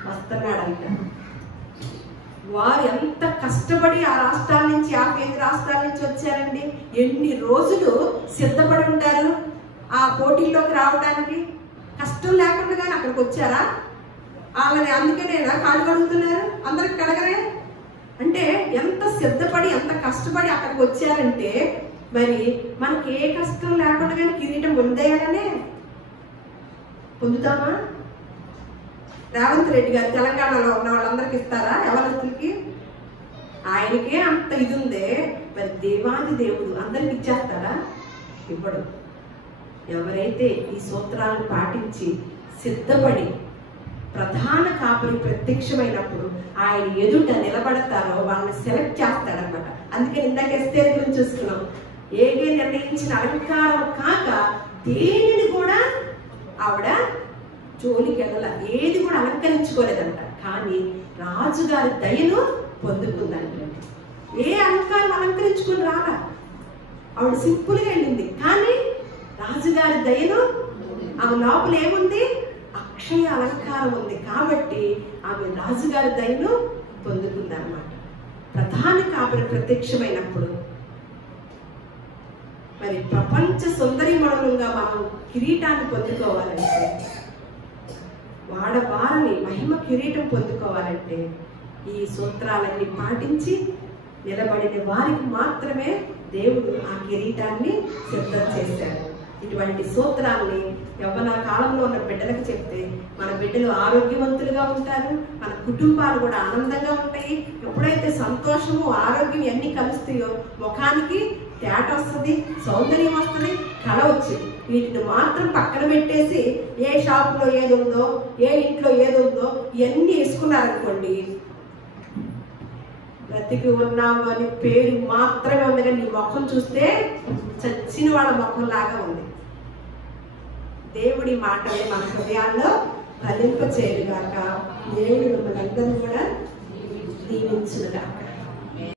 వస్తున్నాడంట. వారు ఎంత కష్టపడి ఆ రాష్ట్రాల నుంచి, 5 రాష్ట్రాల నుంచి వచ్చారండి. ఎన్ని రోజులు సిద్ధపడి ఉంటారు ఆ పోటీల్లోకి రావడానికి? కష్టం లేకుండా అక్కడికి వచ్చారా? వాళ్ళని అందుకనేనా కాళ్ళు కడుగుతున్నారు? అందరికి కడగరే అంటే ఎంత సిద్ధపడి, ఎంత కష్టపడి అక్కడికి వచ్చారంటే, మరి మనకి ఏ కష్టం లేకుండా కానీ కిరీటం పొందేయాలనే పొందుతామా? రేవంత్ రెడ్డి గారు తెలంగాణలో ఉన్న వాళ్ళందరికి ఇస్తారా? ఎవరికి? ఆయనకే అంత ఇది ఉందే, మరి దేవాది దేవుడు అందరికి ఇచ్చేస్తారా? ఇవ్వడు. ఎవరైతే ఈ సూత్రాలను పాటించి సిద్ధపడి ప్రధాన కాపరి ప్రత్యక్షమైనప్పుడు ఆయన ఎదుట నిలబడతారో వాళ్ళని సెలెక్ట్ చేస్తాడనమాట. అందుకని ఇందాక ఎస్తేరు గురించి చూస్తున్నాం. ఏగే నిర్ణయించిన అలంకారం కాక దేనిని కూడా ఆవిడ జోలికి వెళ్ళాల, ఏది కూడా అలంకరించుకోలేదంట. కానీ రాజుగారి దయను పొందుకుందంట. ఏ అలంకారం అలంకరించుకుని రాలా, ఆవిడ సింపుల్గా వెళ్ళింది. కానీ రాజుగారి దయను, ఆమె లోపల ఏముంది? అక్షయ అలంకారం ఉంది. కాబట్టి ఆమె రాజుగారి దయను పొందుకుందన్నమాట. ప్రధాన కాపరి ప్రత్యక్షమైనప్పుడు మరి ప్రపంచ సుందరీమణులుగా మనం కిరీటాన్ని పొందుకోవాలంటే, వాడబారని మహిమ కిరీటం పొందుకోవాలంటే ఈ సూత్రాలన్నీ పాటించి నిలబడిన వారికి మాత్రమే దేవుడు ఆ కిరీటాన్ని సిద్ధం చేశాడు. ఇటువంటి సూత్రాల్ని యవ్వన కాలంలో ఉన్న బిడ్డలకు చెప్తే మన బిడ్డలు ఆరోగ్యవంతులుగా ఉంటారు, మన కుటుంబాలు కూడా ఆనందంగా ఉంటాయి. ఎప్పుడైతే సంతోషము, ఆరోగ్యం అన్ని కలుస్తాయో ముఖానికి తేట వస్తుంది, సౌందర్యం వస్తుంది, కళ వచ్చింది. వీటిని మాత్రం పక్కన పెట్టేసి ఏ షాపులో ఏది ఉందో, ఏ ఇంట్లో ఏది ఉందో ఇవన్నీ వేసుకున్నారనుకోండి, బ్రతికి ఉన్నాము అని పేరు మాత్రమే ఉంది. కానీ నీ ముఖం చూస్తే చచ్చిన వాళ్ళ ముఖం లాగా ఉంది. దేవుడి మాటలు మన హృదయాల్లో ఫలింప చేయరుగాక. దేవుడు మిమ్మల్ని అందరూ కూడా దీవించునుగాక.